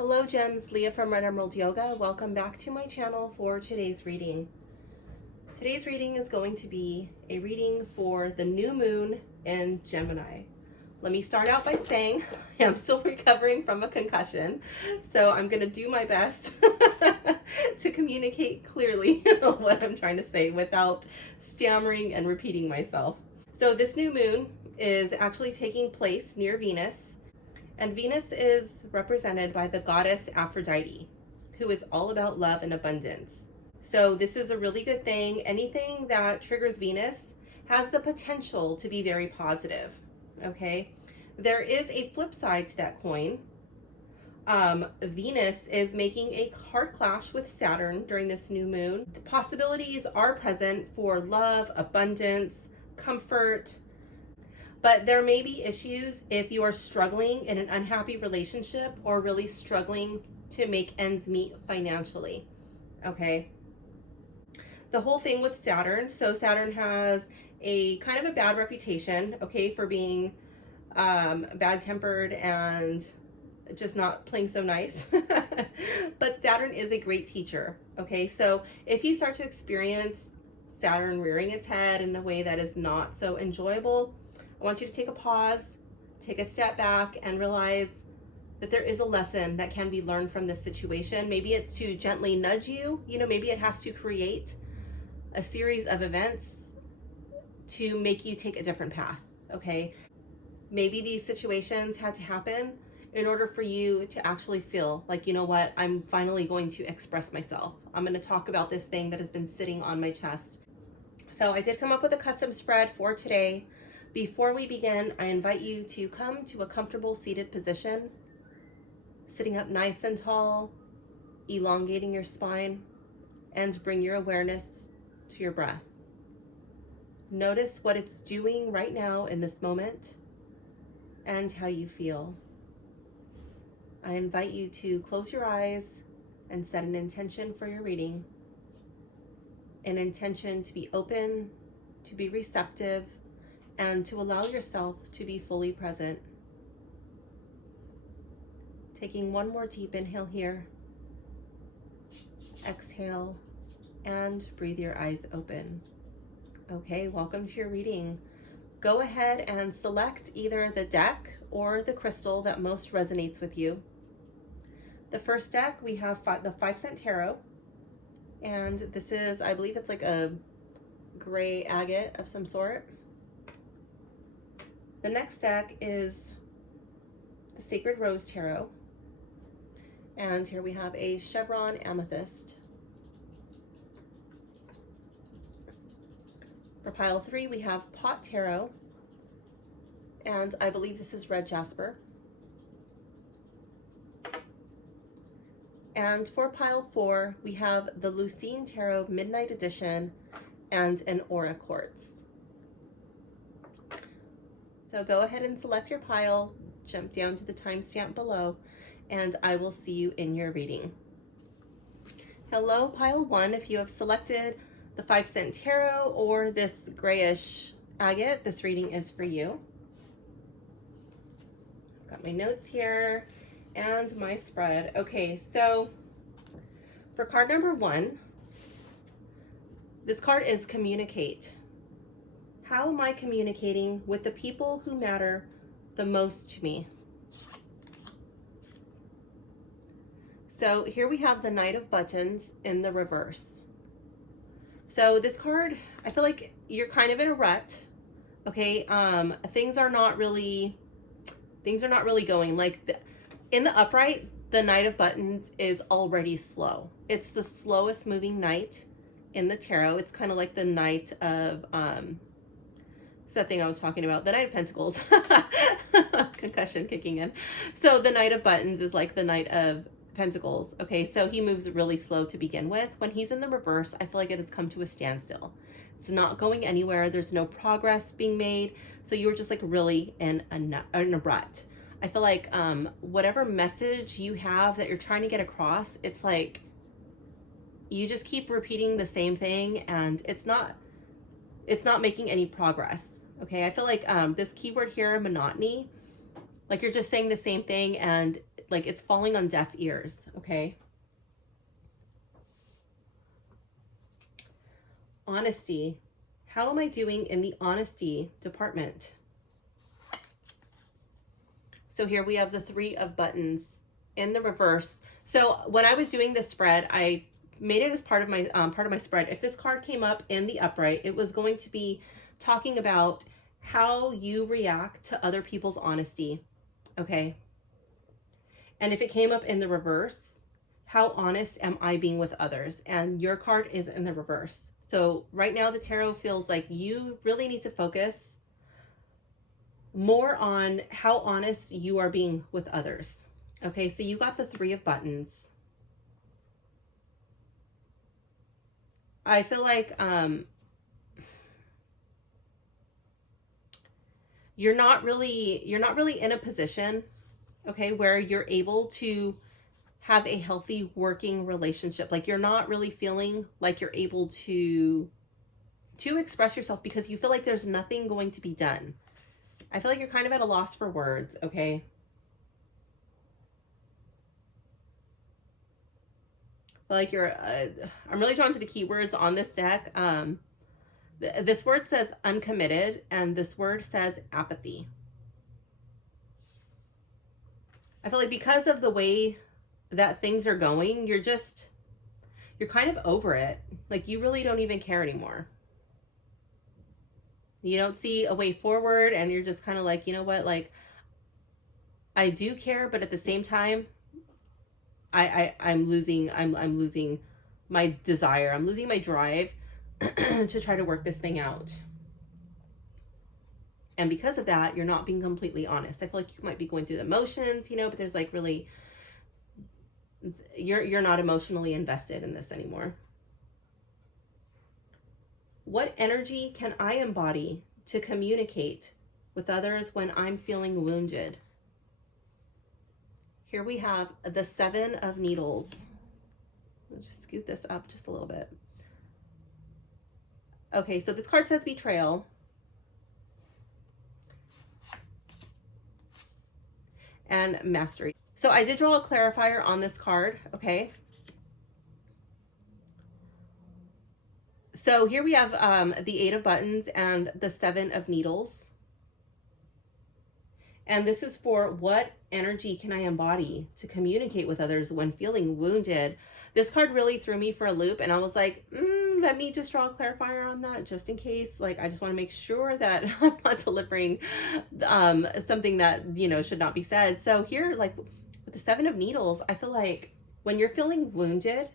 Hello Gems, Leah from Red Emerald Yoga. Welcome back to my channel for today's reading. Today's reading is going to be a reading for the new moon in Gemini. Let me start out by saying I'm still recovering from a concussion, so I'm going to do my best to communicate clearly what I'm trying to say without stammering and repeating myself. So this new moon is actually taking place near Venus. And Venus is represented by the goddess Aphrodite, who is all about love and abundance. So this is a really good thing. Anything that triggers Venus has the potential to be very positive, okay? There is a flip side to that coin. Venus is making a hard clash with Saturn during this new moon. The possibilities are present for love, abundance, comfort, but there may be issues if you are struggling in an unhappy relationship or really struggling to make ends meet financially, okay? The whole thing with Saturn, so Saturn has a kind of a bad reputation, okay, for being bad-tempered and just not playing so nice. But Saturn is a great teacher, okay? So if you start to experience Saturn rearing its head in a way that is not so enjoyable, I want you to take a pause, take a step back, and realize that there is a lesson that can be learned from this situation. Maybe it's to gently nudge you, maybe it has to create a series of events to make you take a different path, okay? Maybe these situations had to happen in order for you to actually feel like, you know what, I'm finally going to express myself. I'm going to talk about this thing that has been sitting on my chest. So I did come up with a custom spread for today. Before we begin, I invite you to come to a comfortable seated position, sitting up nice and tall, elongating your spine, and bring your awareness to your breath. Notice what it's doing right now in this moment and how you feel. I invite you to close your eyes and set an intention for your reading, an intention to be open, to be receptive, and to allow yourself to be fully present. Taking one more deep inhale here. Exhale and breathe your eyes open. Okay, welcome to your reading. Go ahead and select either the deck or the crystal that most resonates with you. The first deck, we have the 5-cent tarot. And this is, I believe it's like a gray agate of some sort. The next deck is the Sacred Rose Tarot. And here we have a chevron amethyst. For pile 3, we have Pot Tarot. And I believe this is red jasper. And for pile 4, we have the Lucine Tarot Midnight Edition and an Aura Quartz. So go ahead and select your pile, jump down to the timestamp below, and I will see you in your reading. Hello, pile 1. If you have selected the 5-cent tarot or this grayish agate, this reading is for you. I've got my notes here and my spread. Okay, so for card number 1, this card is communicate. How am I communicating with the people who matter the most to me? So here we have the Knight of Buttons in the reverse. So this card, I feel like you're kind of in a rut. Okay, things are not really going. Like in the upright, the Knight of Buttons is already slow. It's the slowest moving knight in the tarot. It's kind of like the Knight of it's that thing I was talking about, the Knight of Pentacles. Concussion kicking in. So the Knight of Buttons is like the Knight of Pentacles. Okay, so he moves really slow to begin with. When he's in the reverse, I feel like it has come to a standstill. It's not going anywhere. There's no progress being made. So you're just like really in a rut. I feel like whatever message you have that you're trying to get across, it's like you just keep repeating the same thing and it's not making any progress. Okay, I feel like this keyword here, monotony, like you're just saying the same thing and like it's falling on deaf ears, okay? Honesty. How am I doing in the honesty department? So here we have the 3 of buttons in the reverse. So when I was doing this spread, I made it as part of my spread. If this card came up in the upright, it was going to be talking about how you react to other people's honesty, okay? And if it came up in the reverse, how honest am I being with others? And your card is in the reverse. So right now the tarot feels like you really need to focus more on how honest you are being with others. Okay, so you got the 3 of buttons. I feel like you're not really in a position, okay, where you're able to have a healthy working relationship. Like you're not really feeling like you're able to express yourself because you feel like there's nothing going to be done. I feel like you're kind of at a loss for words, okay? Like you're, I'm really drawn to the keywords on this deck. This word says uncommitted, and this word says apathy. I feel like because of the way that things are going, you're kind of over it. Like you really don't even care anymore. You don't see a way forward, and you're just kind of like, you know what, like I do care, but at the same time, I'm losing my desire. I'm losing my drive to try to work this thing out. And because of that, you're not being completely honest. I feel like you might be going through the motions, you know, but there's like really, you're not emotionally invested in this anymore. What energy can I embody to communicate with others when I'm feeling wounded? Here we have the 7 of Needles. I'll just scoot this up just a little bit. Okay, so this card says betrayal. And mastery. So I did draw a clarifier on this card, okay? So here we have the 8 of buttons and the 7 of needles. And this is for what energy can I embody to communicate with others when feeling wounded? This card really threw me for a loop, and I was like, let me just draw a clarifier on that just in case. Like, I just want to make sure that I'm not delivering something that, you know, should not be said. So here, like with the 7 of needles, I feel like when you're feeling wounded,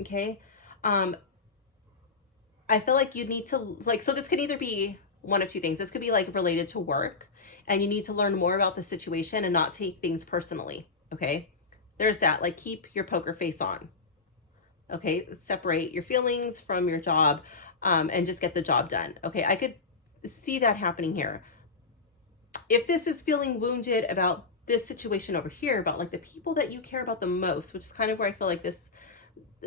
okay, I feel like you need to, like, so this could either be one of 2 things. This could be like related to work, and you need to learn more about the situation and not take things personally, okay? There's that, like keep your poker face on, okay? Separate your feelings from your job and just get the job done, okay? I could see that happening here. If this is feeling wounded about this situation over here, about like the people that you care about the most, which is kind of where I feel like this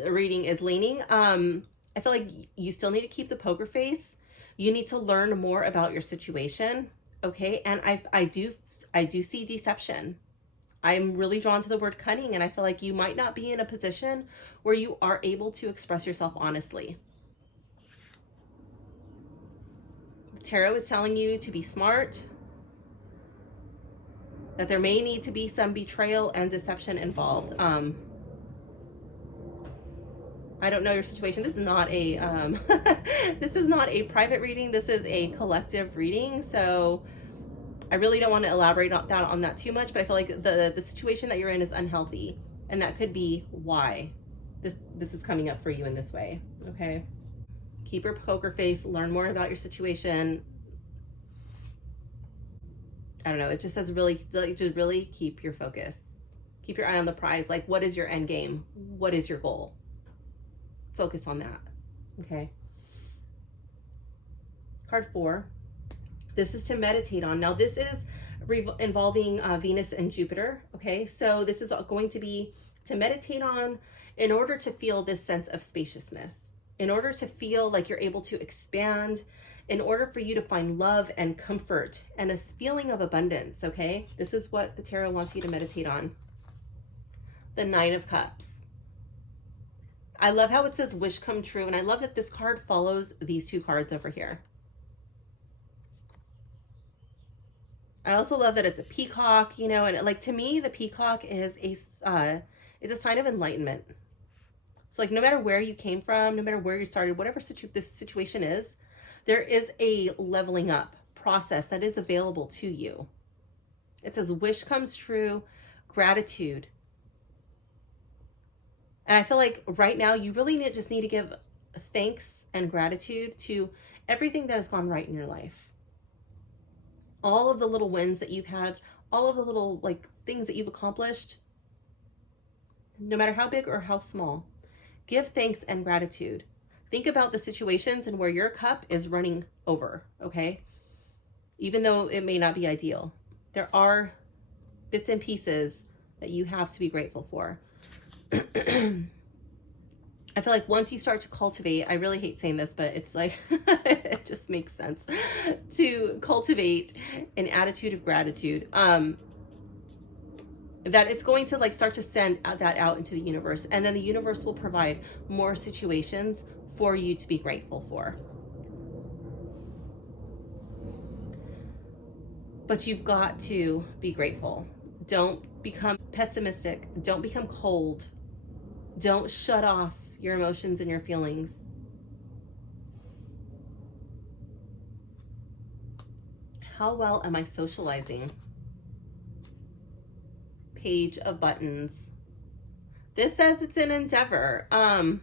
reading is leaning, I feel like you still need to keep the poker face. You need to learn more about your situation, okay? And I do see deception. I'm really drawn to the word cunning, and I feel like you might not be in a position where you are able to express yourself honestly. Tarot is telling you to be smart, that there may need to be some betrayal and deception involved. I don't know your situation. This is not a this is not a private reading. This is a collective reading. So I really don't want to elaborate on that too much, but I feel like the situation that you're in is unhealthy, and that could be why this is coming up for you in this way, okay? Keep your poker face, learn more about your situation. I don't know, it just says really, just really keep your focus. Keep your eye on the prize. Like, what is your end game? What is your goal? Focus on that, okay? Card 4. This is to meditate on. Now, this is involving Venus and Jupiter, okay? So this is going to be to meditate on in order to feel this sense of spaciousness, in order to feel like you're able to expand, in order for you to find love and comfort and a feeling of abundance, okay? This is what the tarot wants you to meditate on. the Knight of Cups. I love how it says wish come true, and I love that this card follows these two cards over here. I also love that it's a peacock, you know, and like to me, the peacock is a sign of enlightenment. So like no matter where you came from, no matter where you started, whatever this situation is, there is a leveling up process that is available to you. It says wish comes true, gratitude. And I feel like right now you really just need to give thanks and gratitude to everything that has gone right in your life. All of the little wins that you've had, all of the little like things that you've accomplished, no matter how big or how small, give thanks and gratitude. Think about the situations and where your cup is running over, okay? Even though it may not be ideal, there are bits and pieces that you have to be grateful for. I feel like once you start to cultivate, I really hate saying this, but it's like, it just makes sense to cultivate an attitude of gratitude, that it's going to like start to send that out into the universe. And then the universe will provide more situations for you to be grateful for. But you've got to be grateful. Don't become pessimistic. Don't become cold. Don't shut off your emotions and your feelings. How well am I socializing? Page of Buttons. This says it's an endeavor. I'm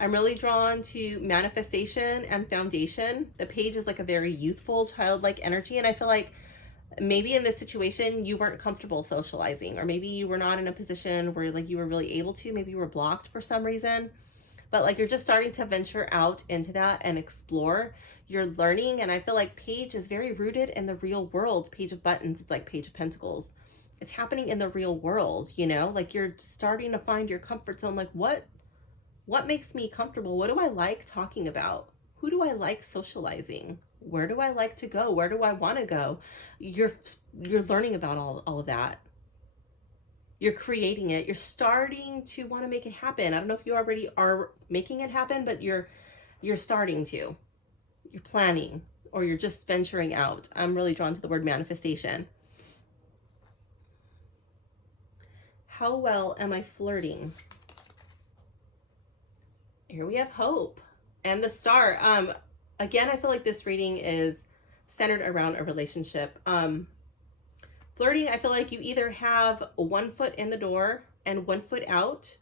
really drawn to manifestation and foundation. The page is like a very youthful, childlike energy, and I feel like maybe in this situation you weren't comfortable socializing, or maybe you were not in a position where like you were really able to, maybe you were blocked for some reason, but like you're just starting to venture out into that and explore. You're learning, and I feel like page is very rooted in the real world. Page of Buttons, it's like Page of Pentacles. It's happening in the real world, you know, like you're starting to find your comfort zone. Like what makes me comfortable? What do I like talking about? Who do I like socializing? Where do I like to go? Where do I want to go? You're learning about all of that. You're creating it. You're starting to want to make it happen. I don't know if you already are making it happen, but you're starting to. You're planning, or you're just venturing out. I'm really drawn to the word manifestation. How well am I flirting? Here we have hope and the star. Again, I feel like this reading is centered around a relationship. Flirting, I feel like you either have 1 foot in the door and 1 foot out,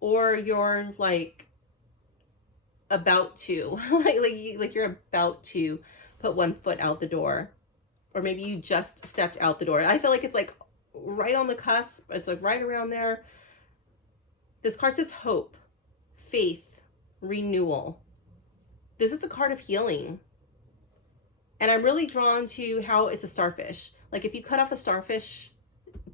or you're like about to, like you're about to put 1 foot out the door, or maybe you just stepped out the door. I feel like it's like right on the cusp. It's like right around there. This card says hope, faith, renewal. This is a card of healing. And I'm really drawn to how it's a starfish. Like if you cut off a starfish,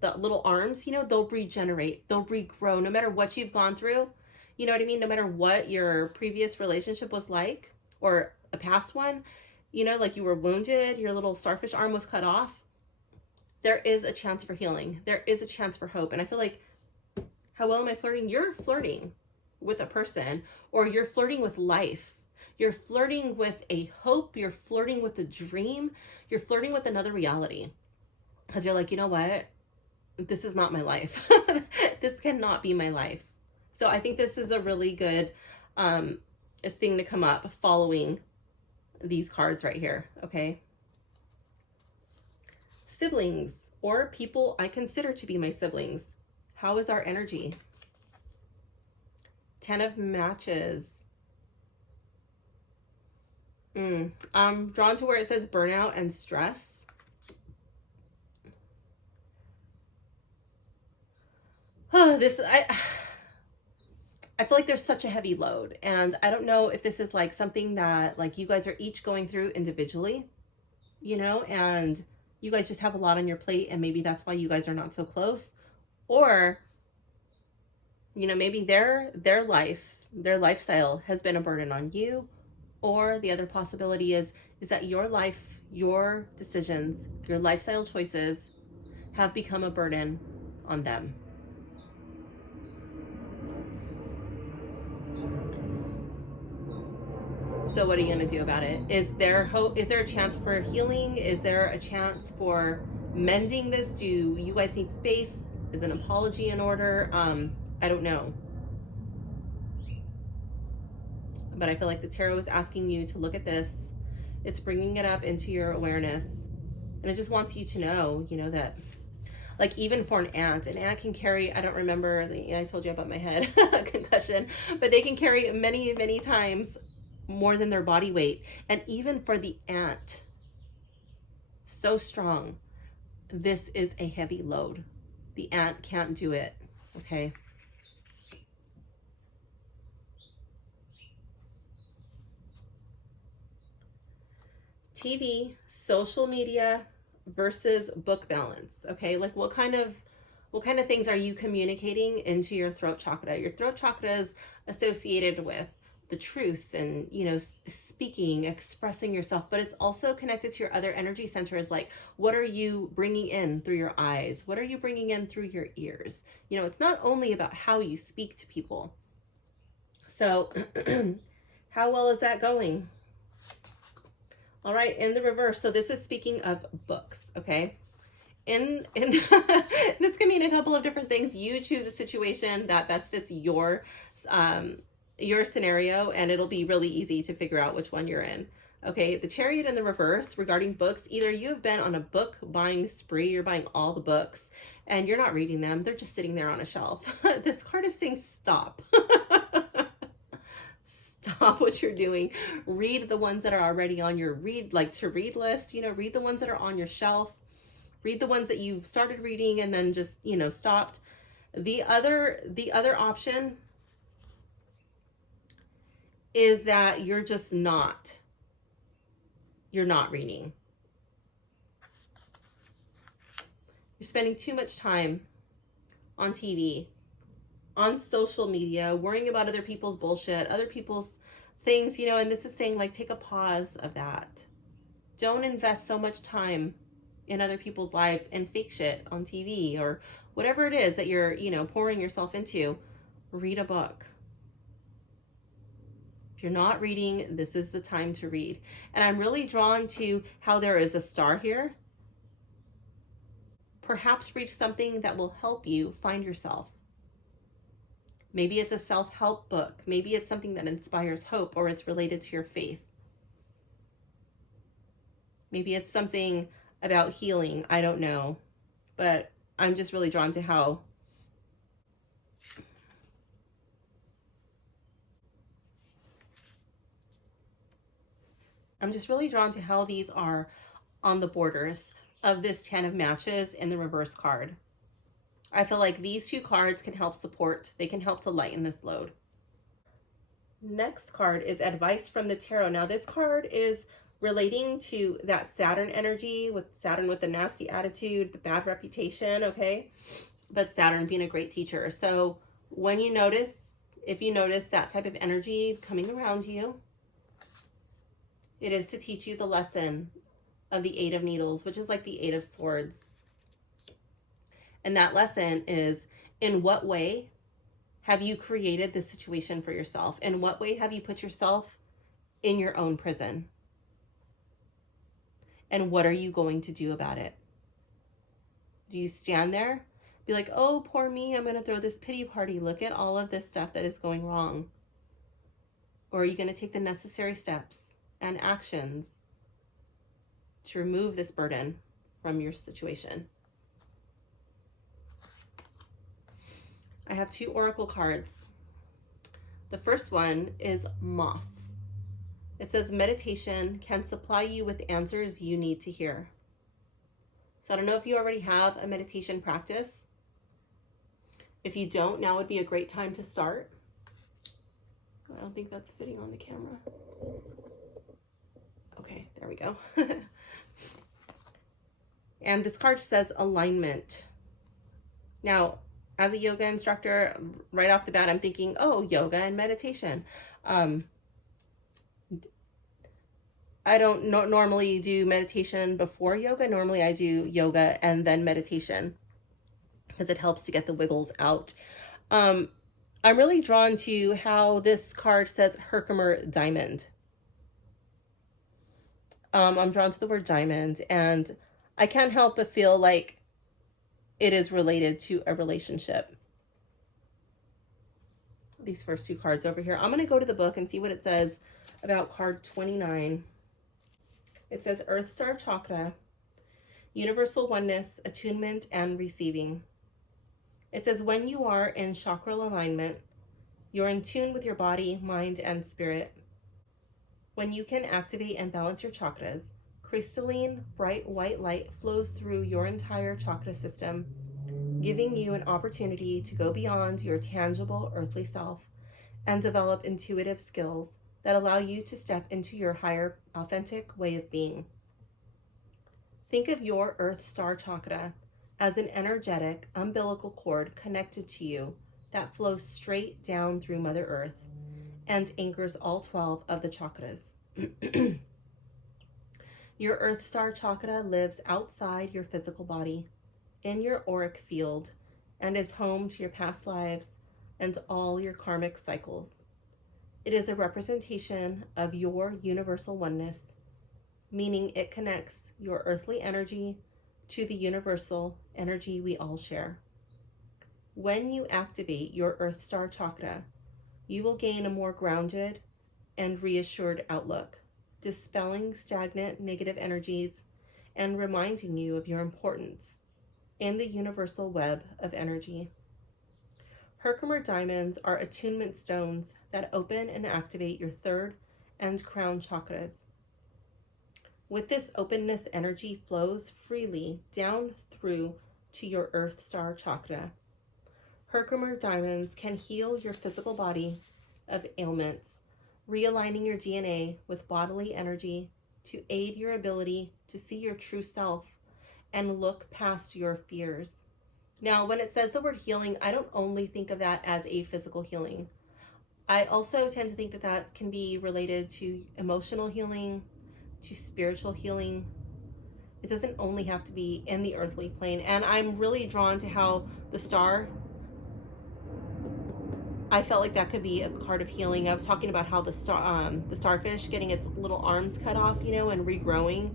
the little arms, you know, they'll regenerate, they'll regrow no matter what you've gone through. You know what I mean? No matter what your previous relationship was like, or a past one, you know, like you were wounded, your little starfish arm was cut off. There is a chance for healing. There is a chance for hope. And I feel like, how well am I flirting? You're flirting with a person, or you're flirting with life. You're flirting with a hope. You're flirting with a dream. You're flirting with another reality. Because you're like, you know what? This is not my life. This cannot be my life. So I think this is a really good thing to come up following these cards right here, okay? Siblings, or people I consider to be my siblings. How is our energy? 10 of Matches. I'm drawn to where it says burnout and stress. Oh, I feel like there's such a heavy load, and I don't know if this is like something that like you guys are each going through individually, you know, and you guys just have a lot on your plate, and maybe that's why you guys are not so close. Or, you know, maybe their lifestyle has been a burden on you. Or the other possibility is that your life, your decisions, your lifestyle choices have become a burden on them. So what are you going to do about it? Is there hope? Is there a chance for healing? Is there a chance for mending this? Do you guys need space? Is an apology in order? I don't know. But I feel like the tarot is asking you to look at this. It's bringing it up into your awareness. And it just wants you to know, that like even for an ant can carry, I don't remember, I told you about my head concussion, but they can carry many, many times more than their body weight. And even for the ant, so strong, this is a heavy load. The ant can't do it, okay? TV, social media versus book balance, okay? Like what kind of things are you communicating into your throat chakra? Your throat chakra is associated with the truth and, speaking, expressing yourself, but it's also connected to your other energy centers. Like, what are you bringing in through your eyes? What are you bringing in through your ears? It's not only about how you speak to people. So how well is that going? All right, in the reverse. So this is speaking of books, okay? In this can mean a couple of different things. You choose a situation that best fits your scenario, and it'll be really easy to figure out which one you're in. Okay, the Chariot in the reverse regarding books. Either you've been on a book buying spree, you're buying all the books, and you're not reading them. They're just sitting there on a shelf. This card is saying stop. Stop what you're doing. Read the ones that are already on your to read list. Read the ones that are on your shelf. Read the ones that you've started reading and then just, stopped. The other option is that you're not reading. You're spending too much time on TV, on social media, worrying about other people's bullshit, other people's things, and this is saying like take a pause of that. Don't invest so much time in other people's lives and fake shit on TV or whatever it is that you're, pouring yourself into. Read a book. If you're not reading, this is the time to read. And I'm really drawn to how there is a star here. Perhaps read something that will help you find yourself. Maybe it's a self-help book. Maybe it's something that inspires hope, or it's related to your faith. Maybe it's something about healing. I don't know. But I'm just really drawn to how these are on the borders of this 10 of matches in the reverse card. I feel like these two cards can help support. They can help to lighten this load. Next card is advice from the tarot. Now this card is relating to that Saturn energy, with Saturn with the nasty attitude, the bad reputation, okay? But Saturn being a great teacher. So when if you notice that type of energy coming around you, it is to teach you the lesson of the Eight of Needles, which is like the Eight of Swords. And that lesson is, in what way have you created this situation for yourself? In what way have you put yourself in your own prison? And what are you going to do about it? Do you stand there, be like, oh, poor me, I'm going to throw this pity party. Look at all of this stuff that is going wrong. Or are you going to take the necessary steps and actions to remove this burden from your situation? I have two oracle cards. The first one is Moss. It says meditation can supply you with answers you need to hear. So I don't know if you already have a meditation practice. If you don't, now would be a great time to start. I don't think that's fitting on the camera. Okay, there we go. And this card says alignment. Now, as a yoga instructor, right off the bat, I'm thinking, oh, yoga and meditation. I don't normally do meditation before yoga. Normally I do yoga and then meditation because it helps to get the wiggles out. I'm really drawn to how this card says Herkimer diamond. I'm drawn to the word diamond, and I can't help but feel like it is related to a relationship. These first two cards over here. I'm going to go to the book and see what it says about card 29. It says Earth Star Chakra, Universal Oneness, Attunement, and Receiving. It says when you are in chakral alignment, you're in tune with your body, mind, and spirit. When you can activate and balance your chakras, crystalline, bright white light flows through your entire chakra system, giving you an opportunity to go beyond your tangible earthly self and develop intuitive skills that allow you to step into your higher, authentic way of being. Think of your Earth Star Chakra as an energetic umbilical cord connected to you that flows straight down through Mother Earth and anchors all 12 of the chakras. Your Earth Star Chakra lives outside your physical body, in your auric field, and is home to your past lives and all your karmic cycles. It is a representation of your universal oneness, meaning it connects your earthly energy to the universal energy we all share. When you activate your Earth Star Chakra, you will gain a more grounded and reassured outlook, dispelling stagnant negative energies and reminding you of your importance in the universal web of energy. Herkimer diamonds are attunement stones that open and activate your third and crown chakras. With this openness, energy flows freely down through to your Earth Star Chakra. Herkimer diamonds can heal your physical body of ailments, realigning your DNA with bodily energy to aid your ability to see your true self and look past your fears. Now, when it says the word healing, I don't only think of that as a physical healing. I also tend to think that that can be related to emotional healing, to spiritual healing. It doesn't only have to be in the earthly plane. And I'm really drawn to how the star, I felt like that could be a card of healing. I was talking about how the starfish getting its little arms cut off, and regrowing.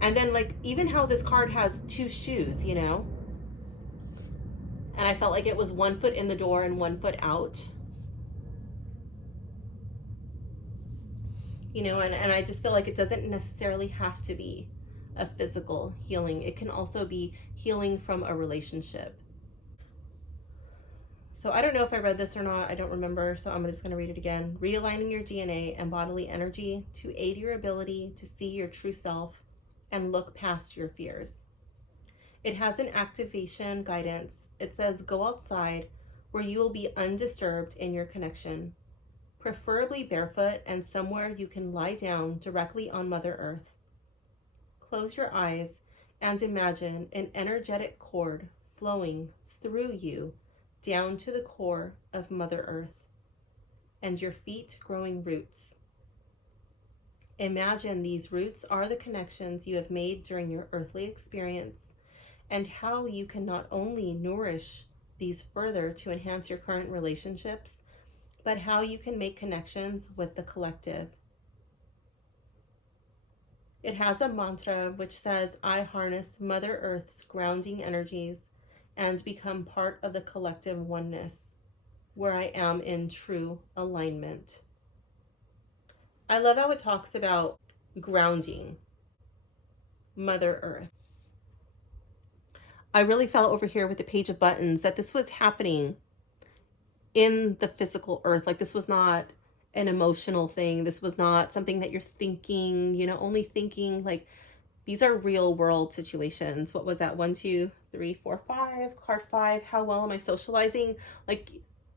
And then like even how this card has two shoes, and I felt like it was 1 foot in the door and 1 foot out. And I just feel like it doesn't necessarily have to be a physical healing. It can also be healing from a relationship. So I don't know if I read this or not. I don't remember. So I'm just going to read it again. Realigning your DNA and bodily energy to aid your ability to see your true self and look past your fears. It has an activation guidance. It says go outside where you will be undisturbed in your connection, preferably barefoot and somewhere you can lie down directly on Mother Earth. Close your eyes and imagine an energetic cord flowing through you down to the core of Mother Earth and your feet growing roots. Imagine these roots are the connections you have made during your earthly experience and how you can not only nourish these further to enhance your current relationships, but how you can make connections with the collective. It has a mantra which says, I harness Mother Earth's grounding energies and become part of the collective oneness, where I am in true alignment. I love how it talks about grounding Mother Earth. I really felt over here with the Page of Buttons that this was happening in the physical earth. Like this was not an emotional thing. This was not something that you're thinking, only thinking. Like these are real world situations. What was that? 1, 2, 3, 4, 5, card 5. How well am I socializing? Like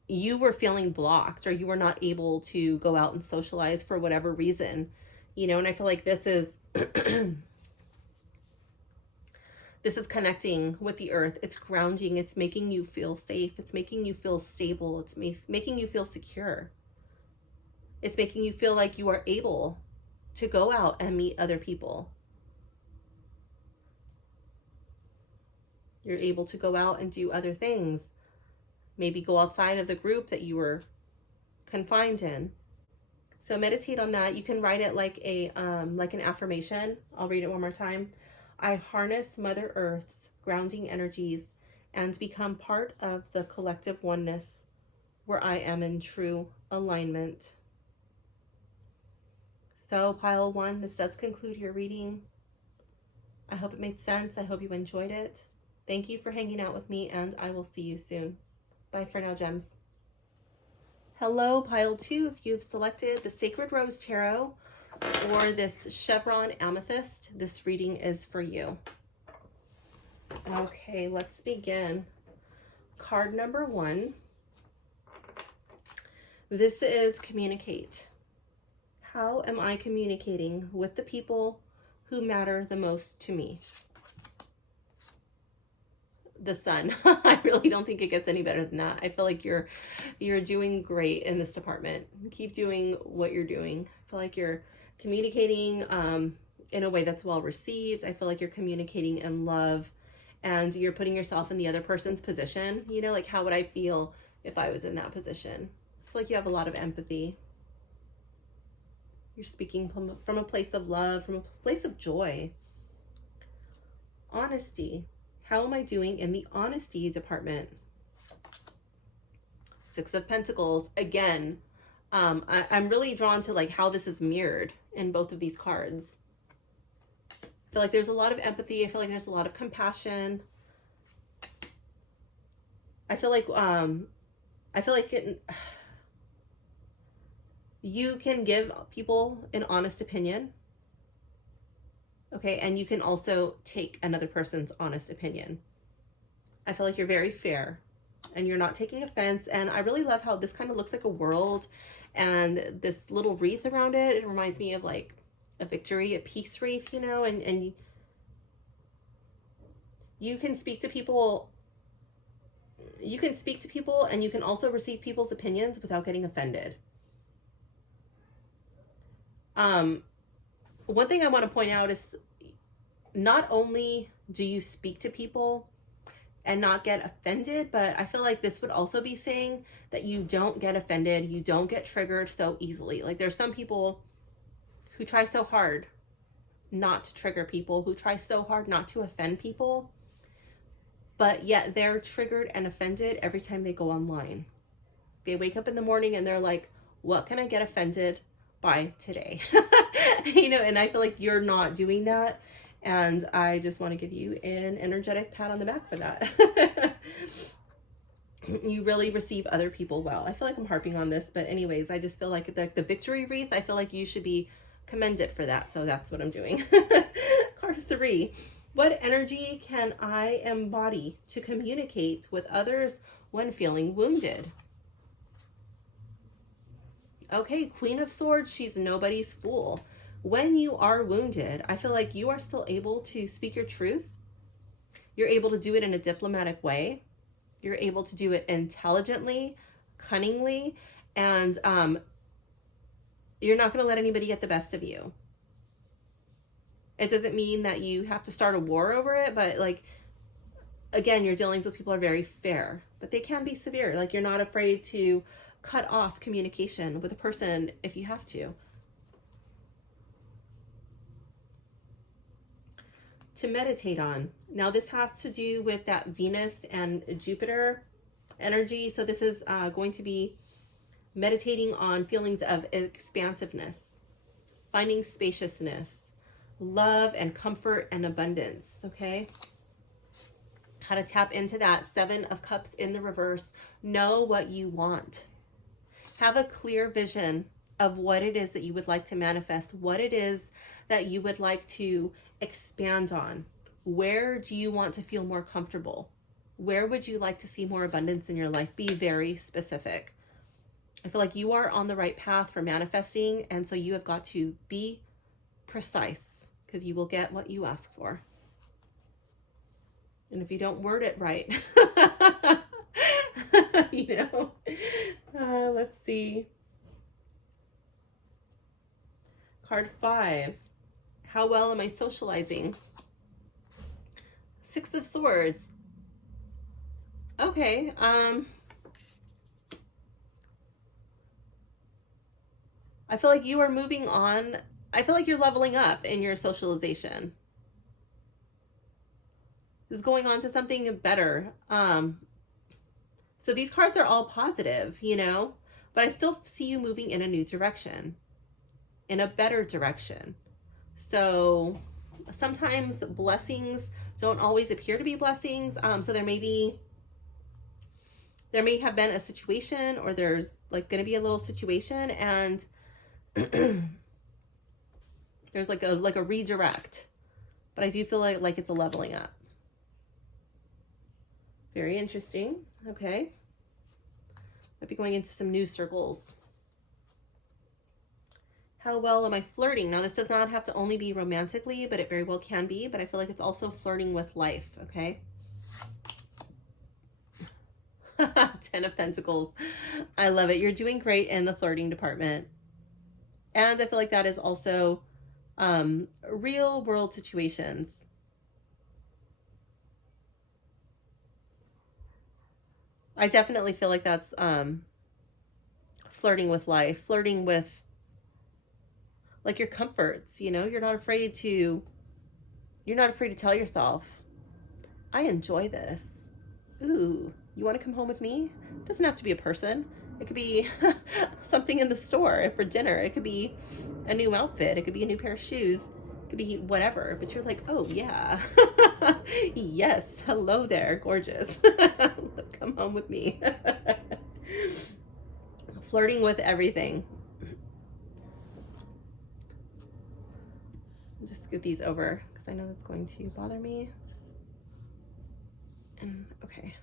you were feeling blocked or you were not able to go out and socialize for whatever reason, and I feel like this is this is connecting with the earth. It's grounding. It's making you feel safe. It's making you feel stable. It's making you feel secure. It's making you feel like you are able to go out and meet other people. You're able to go out and do other things. Maybe go outside of the group that you were confined in. So meditate on that. You can write it like an affirmation. I'll read it one more time. I harness Mother Earth's grounding energies and become part of the collective oneness where I am in true alignment. So pile 1, this does conclude your reading. I hope it made sense. I hope you enjoyed it. Thank you for hanging out with me, and I will see you soon. Bye for now, gems. Hello, pile 2. If you've selected the Sacred Rose Tarot or this Chevron Amethyst, this reading is for you. Okay, let's begin. Card number 1. This is communicate. How am I communicating with the people who matter the most to me? The Sun. I really don't think it gets any better than that. I feel like you're doing great in this department. Keep doing what you're doing. I feel like you're communicating in a way that's well received. I feel like you're communicating in love, and you're putting yourself in the other person's position. You know, like, how would I feel if I was in that position? I feel like you have a lot of empathy. You're speaking from a place of love, from a place of joy. Honesty. How am I doing in the honesty department? 6 of Pentacles. Again, I'm really drawn to like how this is mirrored in both of these cards. I feel like there's a lot of empathy. I feel like there's a lot of compassion. I feel like you can give people an honest opinion. Okay, and you can also take another person's honest opinion. I feel like you're very fair and you're not taking offense. And I really love how this kind of looks like a world, and this little wreath around it. It reminds me of like a victory, a peace wreath, you know, and you can speak to people. You can speak to people, and you can also receive people's opinions without getting offended. One thing I want to point out is not only do you speak to people and not get offended, but I feel like this would also be saying that you don't get offended, you don't get triggered so easily. Like, there's some people who try so hard not to trigger people, who try so hard not to offend people, but yet they're triggered and offended every time they go online. They wake up in the morning and they're like, what can I get offended by today? You know, and I feel like you're not doing that. And I just want to give you an energetic pat on the back for that. You really receive other people well. I feel like I'm harping on this, but anyways, I just feel like the victory wreath, I feel like you should be commended for that. So that's what I'm doing. Card 3. What energy can I embody to communicate with others when feeling wounded? Okay, Queen of Swords, she's nobody's fool. When you are wounded, I feel like you are still able to speak your truth. You're able to do it in a diplomatic way. You're able to do it intelligently, cunningly, and you're not going to let anybody get the best of you. It doesn't mean that you have to start a war over it, but like, again, your dealings with people are very fair, but they can be severe. Like, you're not afraid to cut off communication with a person if you have to. To meditate on. Now, this has to do with that Venus and Jupiter energy. So this is going to be meditating on feelings of expansiveness, finding spaciousness, love and comfort and abundance. Okay. How to tap into that 7 of Cups in the reverse. Know what you want. Have a clear vision of what it is that you would like to manifest, what it is that you would like to expand on. Where do you want to feel more comfortable? Where would you like to see more abundance in your life? Be very specific. I feel like you are on the right path for manifesting, and so you have got to be precise, because you will get what you ask for. And if you don't word it right, you know, let's see. Card 5. How well am I socializing? 6 of Swords. Okay. I feel like you are moving on. I feel like you're leveling up in your socialization. This is going on to something better. So these cards are all positive, you know, but I still see you moving in a new direction, in a better direction. So sometimes blessings don't always appear to be blessings. So there may have been a situation, or there's like going to be a little situation, and there's like a redirect, but I do feel like it's a leveling up. Very interesting. Okay. Might be going into some new circles. How well am I flirting? Now, this does not have to only be romantically, but it very well can be, but I feel like it's also flirting with life, okay? 10 of Pentacles. I love it. You're doing great in the flirting department. And I feel like that is also real world situations. I definitely feel like that's flirting with life, flirting with like your comforts, you know. You're not afraid to tell yourself, I enjoy this. Ooh, you want to come home with me? It doesn't have to be a person. It could be something in the store for dinner. It could be a new outfit. It could be a new pair of shoes. It could be whatever. But you're like, oh yeah. Yes, hello there, gorgeous. Come home with me. Flirting with everything. I'll just scoot these over because I know that's going to bother me. And okay.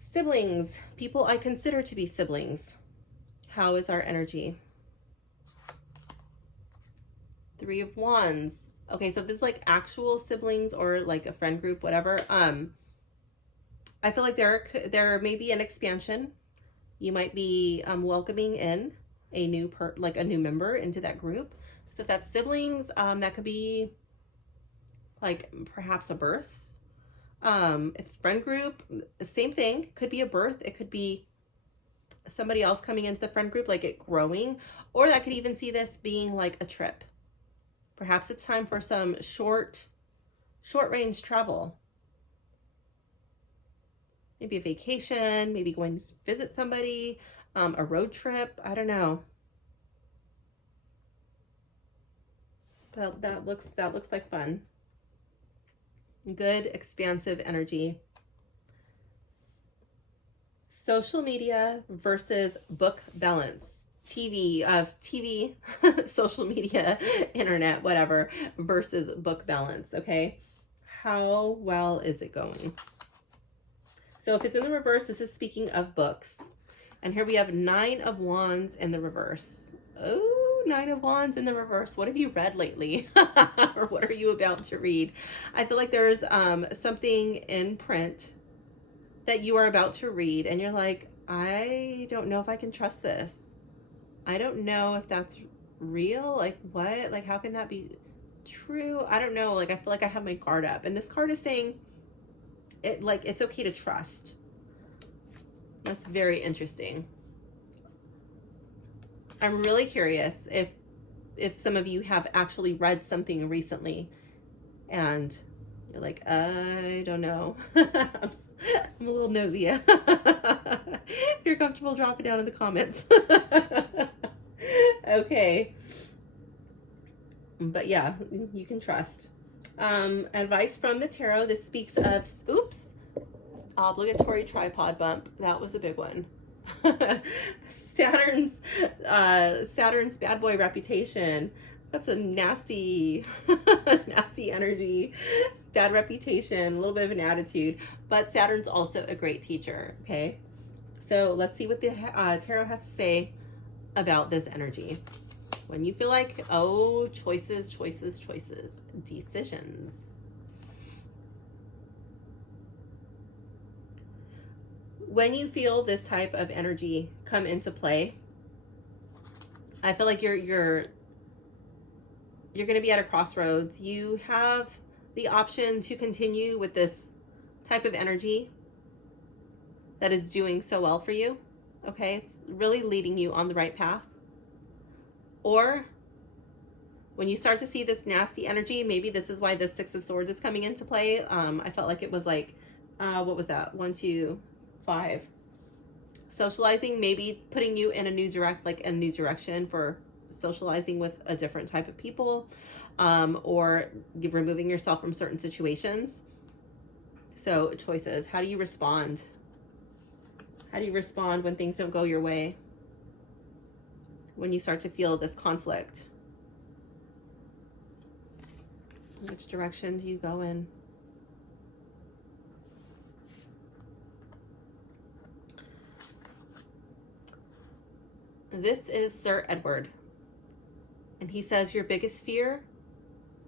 Siblings, people I consider to be siblings. How is our energy? 3 of Wands. Okay, so if this is like actual siblings or like a friend group, whatever, I feel like there may be an expansion. You might be welcoming in a new member into that group. So if that's siblings, that could be like perhaps a birth. If friend group, same thing, could be a birth. It could be somebody else coming into the friend group, like it growing, or that could even see this being like a trip. Perhaps it's time for some short range travel. Maybe a vacation, maybe going to visit somebody, a road trip. I don't know. But that looks like fun. Good, expansive energy. Social media versus book balance. TV, social media, internet, whatever, versus book balance, okay? How well is it going? So if it's in the reverse, this is speaking of books. And here we have 9 of Wands in the reverse. Oh, 9 of Wands in the reverse. What have you read lately? Or what are you about to read? I feel like there's something in print that you are about to read, and you're like, I don't know if I can trust this. I don't know if that's real. Like, what? Like, how can that be true? I don't know. Like, I feel like I have my guard up. And this card is saying it, like, it's okay to trust. That's very interesting. I'm really curious if some of you have actually read something recently and you're like, I don't know. I'm a little nosy. If you're comfortable, drop it down in the comments. Okay. But yeah, you can trust. Advice from the tarot. This speaks of, oops, obligatory tripod bump. That was a big one. Saturn's bad boy reputation. That's a nasty, nasty energy, bad reputation, a little bit of an attitude. But Saturn's also a great teacher. Okay, so let's see what the tarot has to say about this energy. When you feel like, oh, choices, decisions. When you feel this type of energy come into play, I feel like you're going to be at a crossroads. You have the option to continue with this type of energy that is doing so well for you. Okay, it's really leading you on the right path. Or when you start to see this nasty energy, maybe this is why the Six of Swords is coming into play. I felt like it was like, what was that? 1, 2, 5. Socializing, maybe putting you in a new direction for socializing with a different type of people, or removing yourself from certain situations. So choices. How do you respond? How do you respond when things don't go your way? When you start to feel this conflict? Which direction do you go in? This is Sir Edward. And he says your biggest fear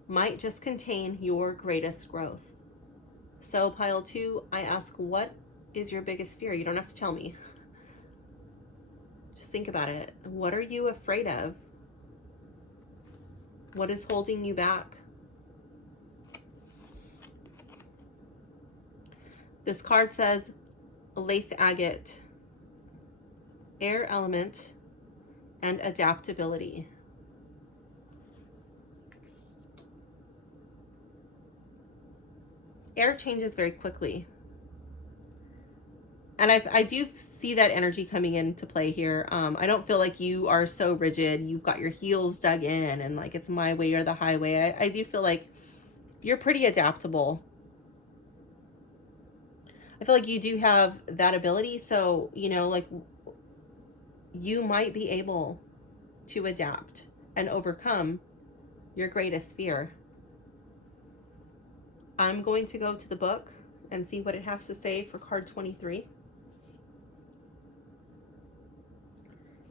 might just contain your greatest growth. So pile 2, I ask, what is your biggest fear? You don't have to tell me. Just think about it. What are you afraid of? What is holding you back? This card says lace agate, air element, and adaptability. Air changes very quickly. And I do see that energy coming into play here. I don't feel like you are so rigid. You've got your heels dug in and like it's my way or the highway. I do feel like you're pretty adaptable. I feel like you do have that ability. So, you know, like you might be able to adapt and overcome your greatest fear. I'm going to go to the book and see what it has to say for card 23.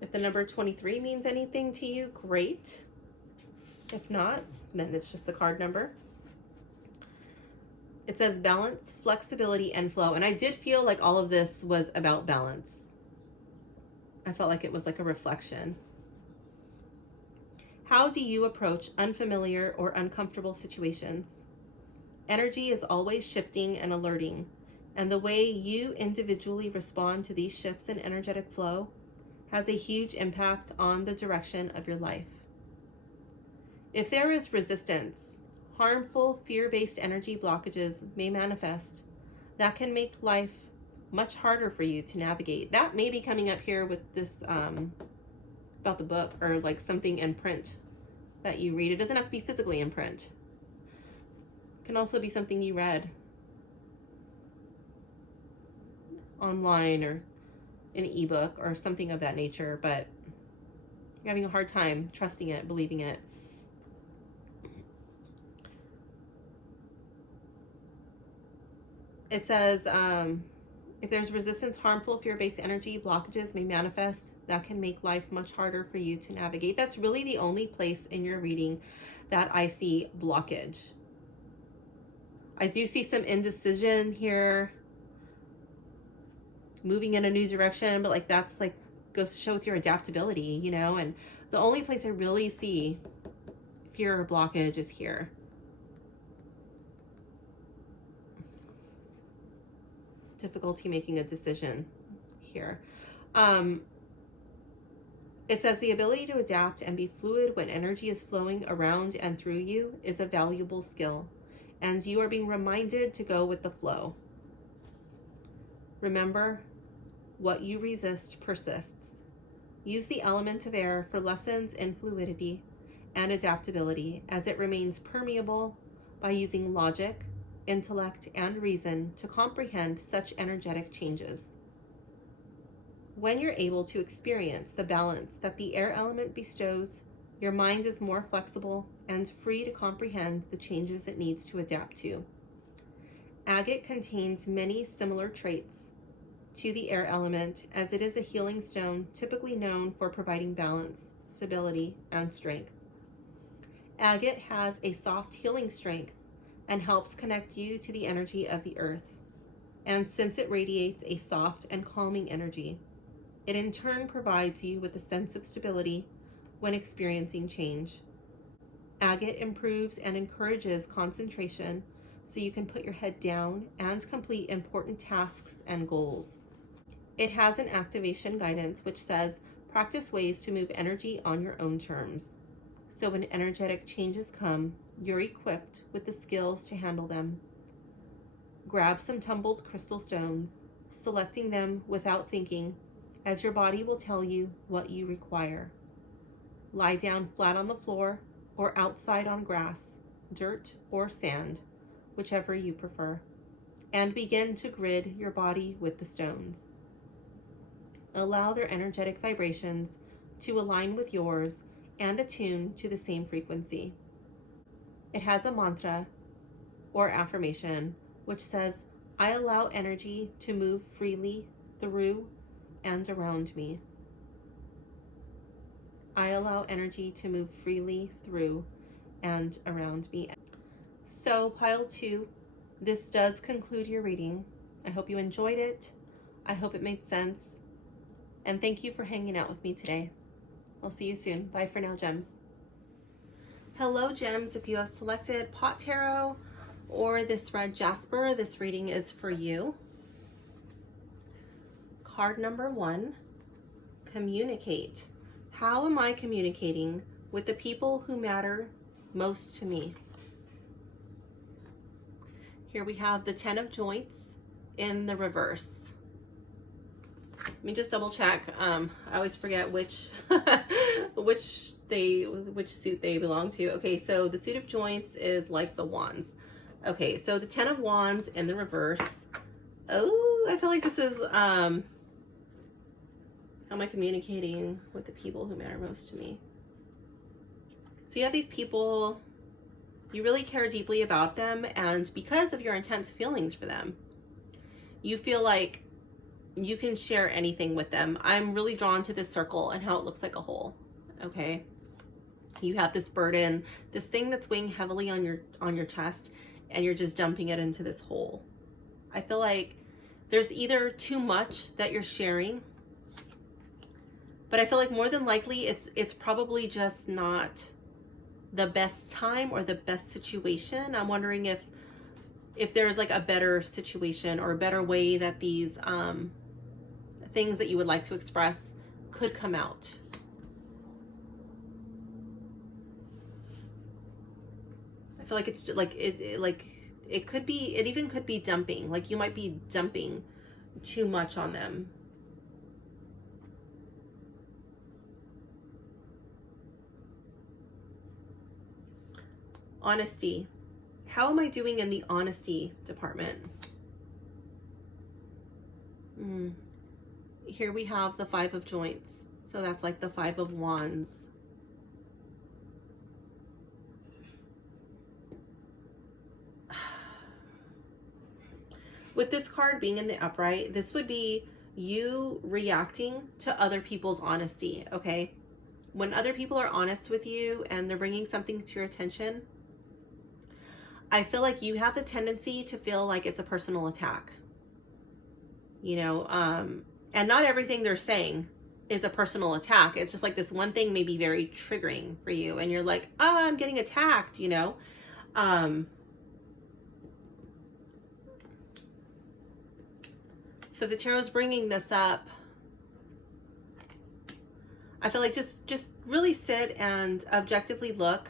If the number 23 means anything to you, great. If not, then it's just the card number. It says balance, flexibility, and flow. And I did feel like all of this was about balance. I felt like it was like a reflection. How do you approach unfamiliar or uncomfortable situations? Energy is always shifting and alerting, and the way you individually respond to these shifts in energetic flow has a huge impact on the direction of your life. If there is resistance, harmful fear-based energy blockages may manifest that can make life much harder for you to navigate. That may be coming up here with this about the book, or like something in print that you read. It doesn't have to be physically in print. It can also be something you read online or an ebook or something of that nature, but you're having a hard time trusting it, believing it. It says, if there's resistance, harmful fear-based energy blockages may manifest that can make life much harder for you to navigate. That's really the only place in your reading that I see blockage. I do see some indecision here, moving in a new direction, but like that's like goes to show with your adaptability, you know. And the only place I really see fear or blockage is here. Difficulty making a decision here. It says the ability to adapt and be fluid when energy is flowing around and through you is a valuable skill, and you are being reminded to go with the flow. Remember, what you resist persists. Use the element of air for lessons in fluidity and adaptability as it remains permeable by using logic, intellect, and reason to comprehend such energetic changes. When you're able to experience the balance that the air element bestows, your mind is more flexible and free to comprehend the changes it needs to adapt to. Agate contains many similar traits to the air element, as it is a healing stone typically known for providing balance, stability, and strength. Agate has a soft healing strength and helps connect you to the energy of the earth. And since it radiates a soft and calming energy, it in turn provides you with a sense of stability, when experiencing change. Agate improves and encourages concentration so you can put your head down and complete important tasks and goals. It has an activation guidance which says practice ways to move energy on your own terms. So when energetic changes come, you're equipped with the skills to handle them. Grab some tumbled crystal stones, selecting them without thinking, as your body will tell you what you require. Lie down flat on the floor or outside on grass, dirt, or sand, whichever you prefer, and begin to grid your body with the stones. Allow their energetic vibrations to align with yours and attune to the same frequency. It has a mantra or affirmation which says, I allow energy to move freely through and around me. I allow energy to move freely through and around me. So, pile 2, this does conclude your reading. I hope you enjoyed it. I hope it made sense. And thank you for hanging out with me today. I'll see you soon. Bye for now, gems. Hello, gems. If you have selected Pot Tarot or this red jasper, this reading is for you. Card number 1, communicate. How am I communicating with the people who matter most to me? Here we have the 10 of Joints in the reverse. Let me just double check. I always forget which which suit they belong to. Okay, so the suit of Joints is like the wands. Okay, so the 10 of Wands in the reverse. Oh, I feel like this is how am I communicating with the people who matter most to me? So you have these people, you really care deeply about them, and because of your intense feelings for them, you feel like you can share anything with them. I'm really drawn to this circle and how it looks like a hole. Okay, you have this burden, this thing that's weighing heavily on your chest, and you're just dumping it into this hole. I feel like there's either too much that you're sharing, but I feel like more than likely it's probably just not the best time or the best situation. I'm wondering if there's like a better situation or a better way that these things that you would like to express could come out. I feel like it's like it could be, it even could be dumping. Like you might be dumping too much on them. Honesty. How am I doing in the honesty department? Here we have the 5 of Joints. So that's like the 5 of Wands. With this card being in the upright, this would be you reacting to other people's honesty, okay? When other people are honest with you and they're bringing something to your attention, I feel like you have the tendency to feel like it's a personal attack, you know, and not everything they're saying is a personal attack. It's just like this one thing may be very triggering for you and you're like, oh, I'm getting attacked, you know. So the tarot's bringing this up. I feel like just really sit and objectively look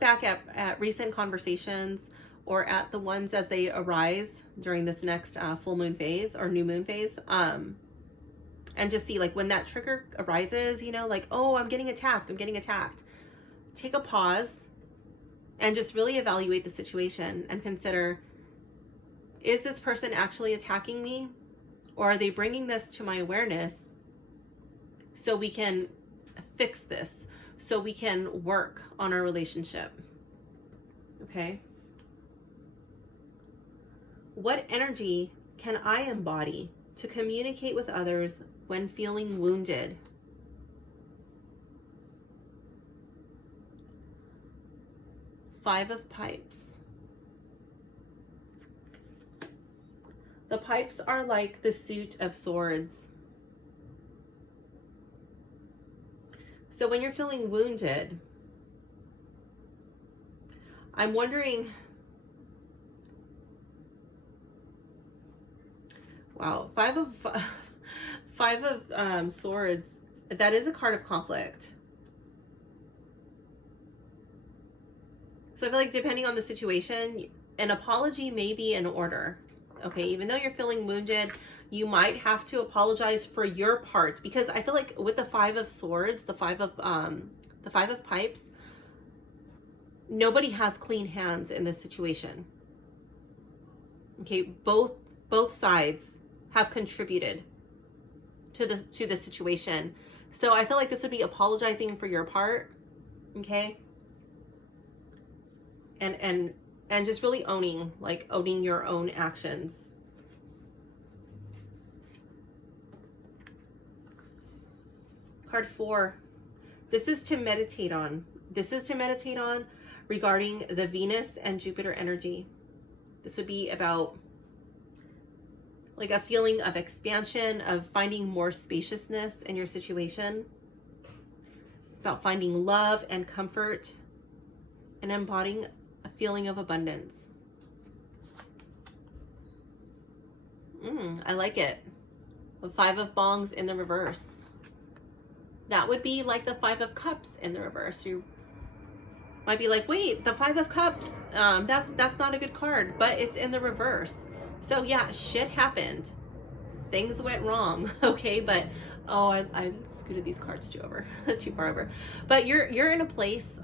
back at recent conversations or at the ones as they arise during this next full moon phase or new moon phase, and just see like when that trigger arises, you know, like, oh, I'm getting attacked. Take a pause and just really evaluate the situation and consider, is this person actually attacking me, or are they bringing this to my awareness so we can fix this, so we can work on our relationship? Okay. What energy can I embody to communicate with others when feeling wounded? Five of Pipes. The pipes are like the suit of swords. So when you're feeling wounded, I'm wondering, wow, five of swords, that is a card of conflict. So I feel like depending on the situation, an apology may be in order. Okay, even though you're feeling wounded, you might have to apologize for your part, because I feel like with the Five of Swords, the Five of Pipes, nobody has clean hands in this situation. Okay, both sides have contributed to the situation. So I feel like this would be apologizing for your part, okay? And just really owning your own actions. Card 4. This is to meditate on. This is to meditate on regarding the Venus and Jupiter energy. This would be about like a feeling of expansion, of finding more spaciousness in your situation, about finding love and comfort, and embodying a feeling of abundance. I like it. The Five of Bongs in the reverse. That would be like the Five of Cups in the reverse. You might be like, wait, the Five of Cups, that's not a good card, but it's in the reverse. So yeah, shit happened. Things went wrong, okay? But oh, I scooted these cards too far over. But you're in a place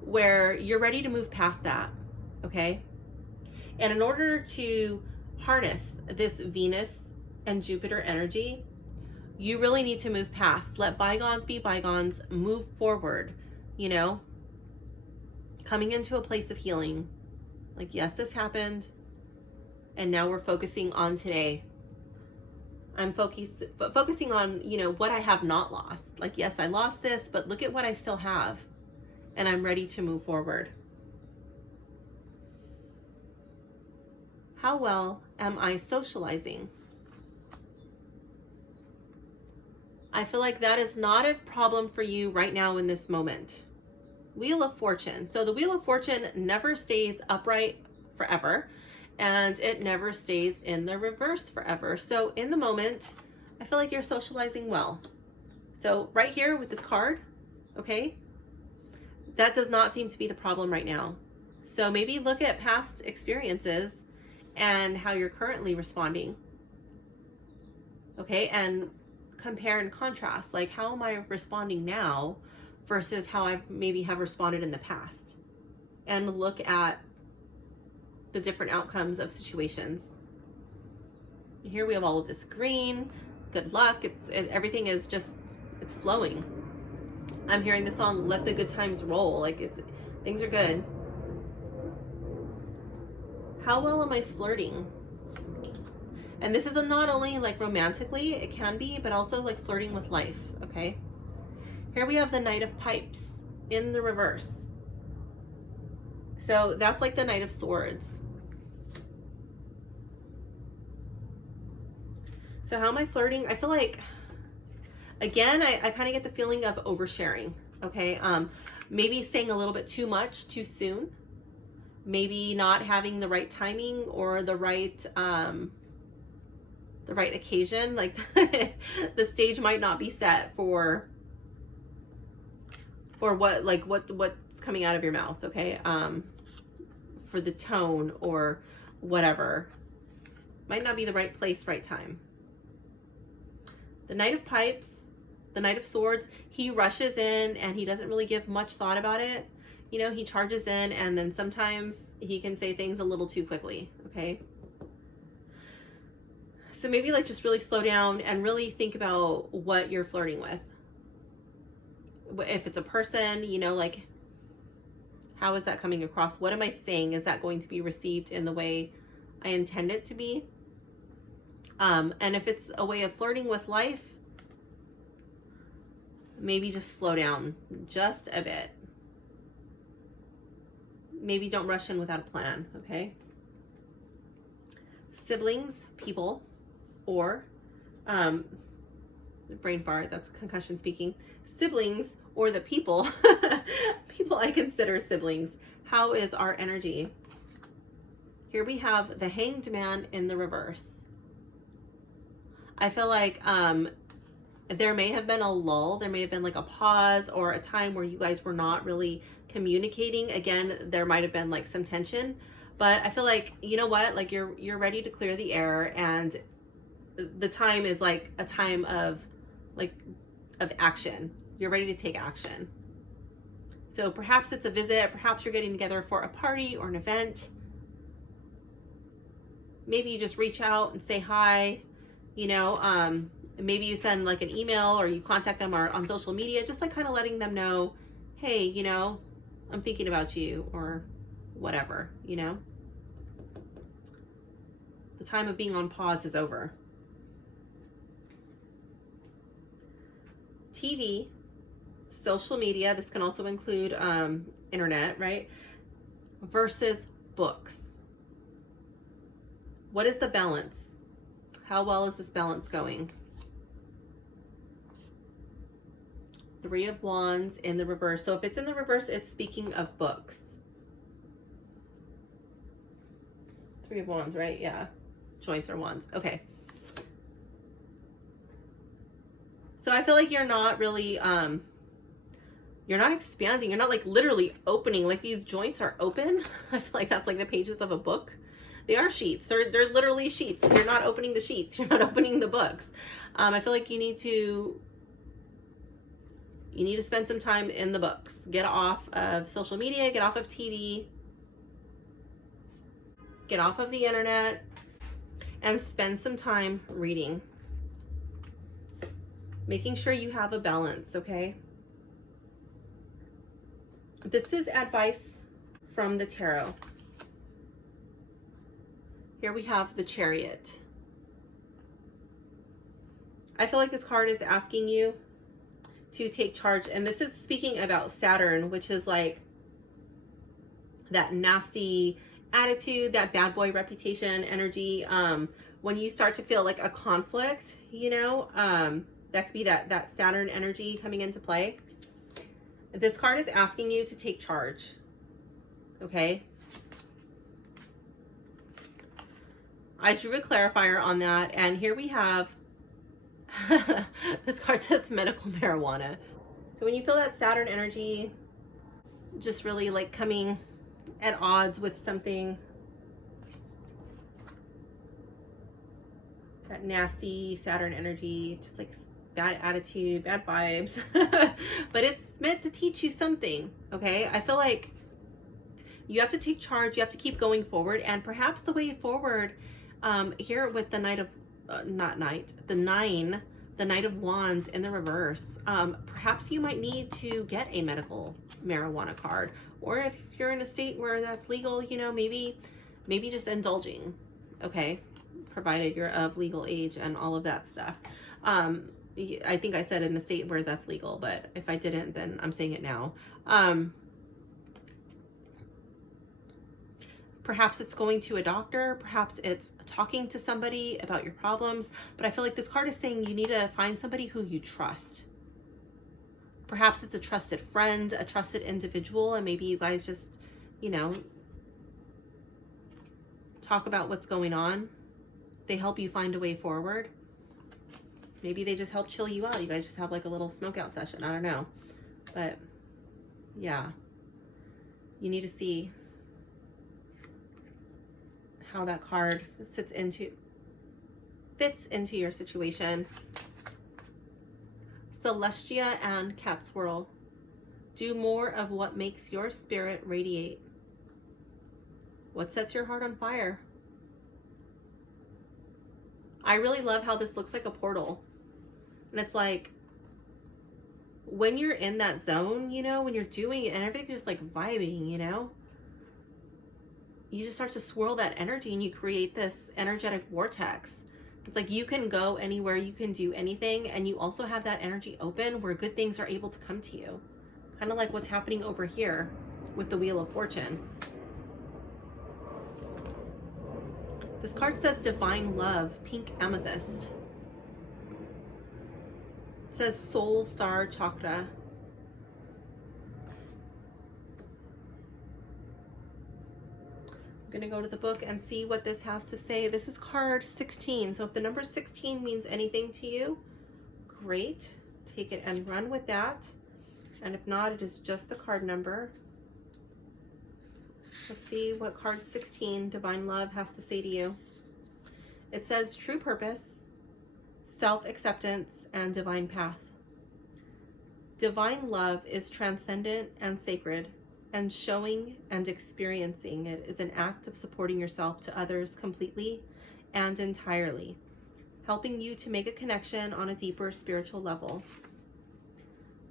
where you're ready to move past that, okay? And in order to harness this Venus and Jupiter energy, you really need to move past. Let bygones be bygones. Move forward, you know? Coming into a place of healing. Like, yes, this happened, and now we're focusing on today. I'm focusing on, you know, what I have not lost. Like, yes, I lost this, but look at what I still have, and I'm ready to move forward. How well am I socializing? I feel like that is not a problem for you right now in this moment. Wheel of Fortune. So the Wheel of Fortune never stays upright forever, and it never stays in the reverse forever. So in the moment, I feel like you're socializing well. So right here with this card, okay, that does not seem to be the problem right now. So maybe look at past experiences and how you're currently responding. Okay, and compare and contrast. Like, how am I responding now versus how I maybe have responded in the past? And look at the different outcomes of situations. Here we have all of this green. Good luck. Everything is just, it's flowing. I'm hearing the song "Let the Good Times Roll." Like, things are good. How well am I flirting? And this is not only like romantically, it can be, but also like flirting with life, okay? Here we have the Knight of Pipes in the reverse. So that's like the Knight of Swords. So how am I flirting? I feel like, again, I kind of get the feeling of oversharing, okay? Maybe saying a little bit too much too soon. Maybe not having the right timing or the right occasion. Like the stage might not be set for what's coming out of your mouth, okay? For the tone or whatever. Might not be the right place, right time. The Knight of Pipes, the Knight of Swords, he rushes in and he doesn't really give much thought about it. You know, he charges in, and then sometimes he can say things a little too quickly, okay? So maybe like just really slow down and really think about what you're flirting with. If it's a person, you know, like, how is that coming across? What am I saying? Is that going to be received in the way I intend it to be? And if it's a way of flirting with life, maybe just slow down just a bit. Maybe don't rush in without a plan, okay? Siblings, people, or brain fart, that's concussion speaking. Siblings, or the people, people I consider siblings. How is our energy? Here we have the Hanged Man in the reverse. I feel like there may have been a lull. There may have been like a pause or a time where you guys were not really communicating. Again, there might have been like some tension, but I feel like, you know what, like you're ready to clear the air, and the time is like a time of action. You're ready to take action. So perhaps it's a visit, perhaps you're getting together for a party or an event. Maybe you just reach out and say hi, you know, maybe you send like an email or you contact them or on social media, just like kind of letting them know, hey, you know, I'm thinking about you, or whatever, you know. The time of being on pause is over. TV, social media, this can also include internet, right? Versus books. What is the balance? How well is this balance going? Three of Wands in the reverse. So if it's in the reverse, it's speaking of books. Three of Wands, right? Yeah. Joints are wands. Okay. So I feel like you're not really, you're not expanding. You're not like literally opening. Like these joints are open. I feel like that's like the pages of a book. They are sheets. They're literally sheets. You're not opening the sheets. You're not opening the books. I feel like you need to spend some time in the books. Get off of social media. Get off of TV. Get off of the internet. And spend some time reading. Making sure you have a balance, okay? This is advice from the tarot. Here we have the Chariot. I feel like this card is asking you to take charge. And this is speaking about Saturn, which is like that nasty attitude, that bad boy reputation energy. When you start to feel like a conflict, you know, that could be that Saturn energy coming into play. This card is asking you to take charge. Okay. I drew a clarifier on that, and here we have this card says medical marijuana. So when you feel that Saturn energy just really like coming at odds with something, that nasty Saturn energy, just like bad attitude, bad vibes, but it's meant to teach you something, okay? I feel like you have to take charge, you have to keep going forward, and perhaps the way forward here with the Knight of, the Knight of Wands in the reverse, perhaps you might need to get a medical marijuana card, or if you're in a state where that's legal, you know, maybe just indulging, okay? Provided you're of legal age and all of that stuff. I think I said in a state where that's legal, but if I didn't, then I'm saying it now. Perhaps it's going to a doctor, perhaps it's talking to somebody about your problems, but I feel like this card is saying you need to find somebody who you trust. Perhaps it's a trusted friend, a trusted individual, and maybe you guys just, you know, talk about what's going on. They help you find a way forward. Maybe they just help chill you out. You guys just have like a little smoke out session. I don't know. But yeah, you need to see how that card fits into your situation. Celestia and Cat Swirl. Do more of what makes your spirit radiate. What sets your heart on fire? I really love how this looks like a portal. And it's like, when you're in that zone, you know, when you're doing it and everything's just like vibing, you know, you just start to swirl that energy and you create this energetic vortex. It's like you can go anywhere, you can do anything, and you also have that energy open where good things are able to come to you. Kind of like what's happening over here with the Wheel of Fortune. This card says Divine Love, Pink Amethyst. It says Soul Star Chakra. I'm going to go to the book and see what this has to say. This is card 16. So if the number 16 means anything to you, great. Take it and run with that. And if not, it is just the card number. Let's see what card 16, Divine Love, has to say to you. It says true purpose, self-acceptance, and divine path. Divine love is transcendent and sacred, and showing and experiencing it is an act of supporting yourself to others completely and entirely, helping you to make a connection on a deeper spiritual level.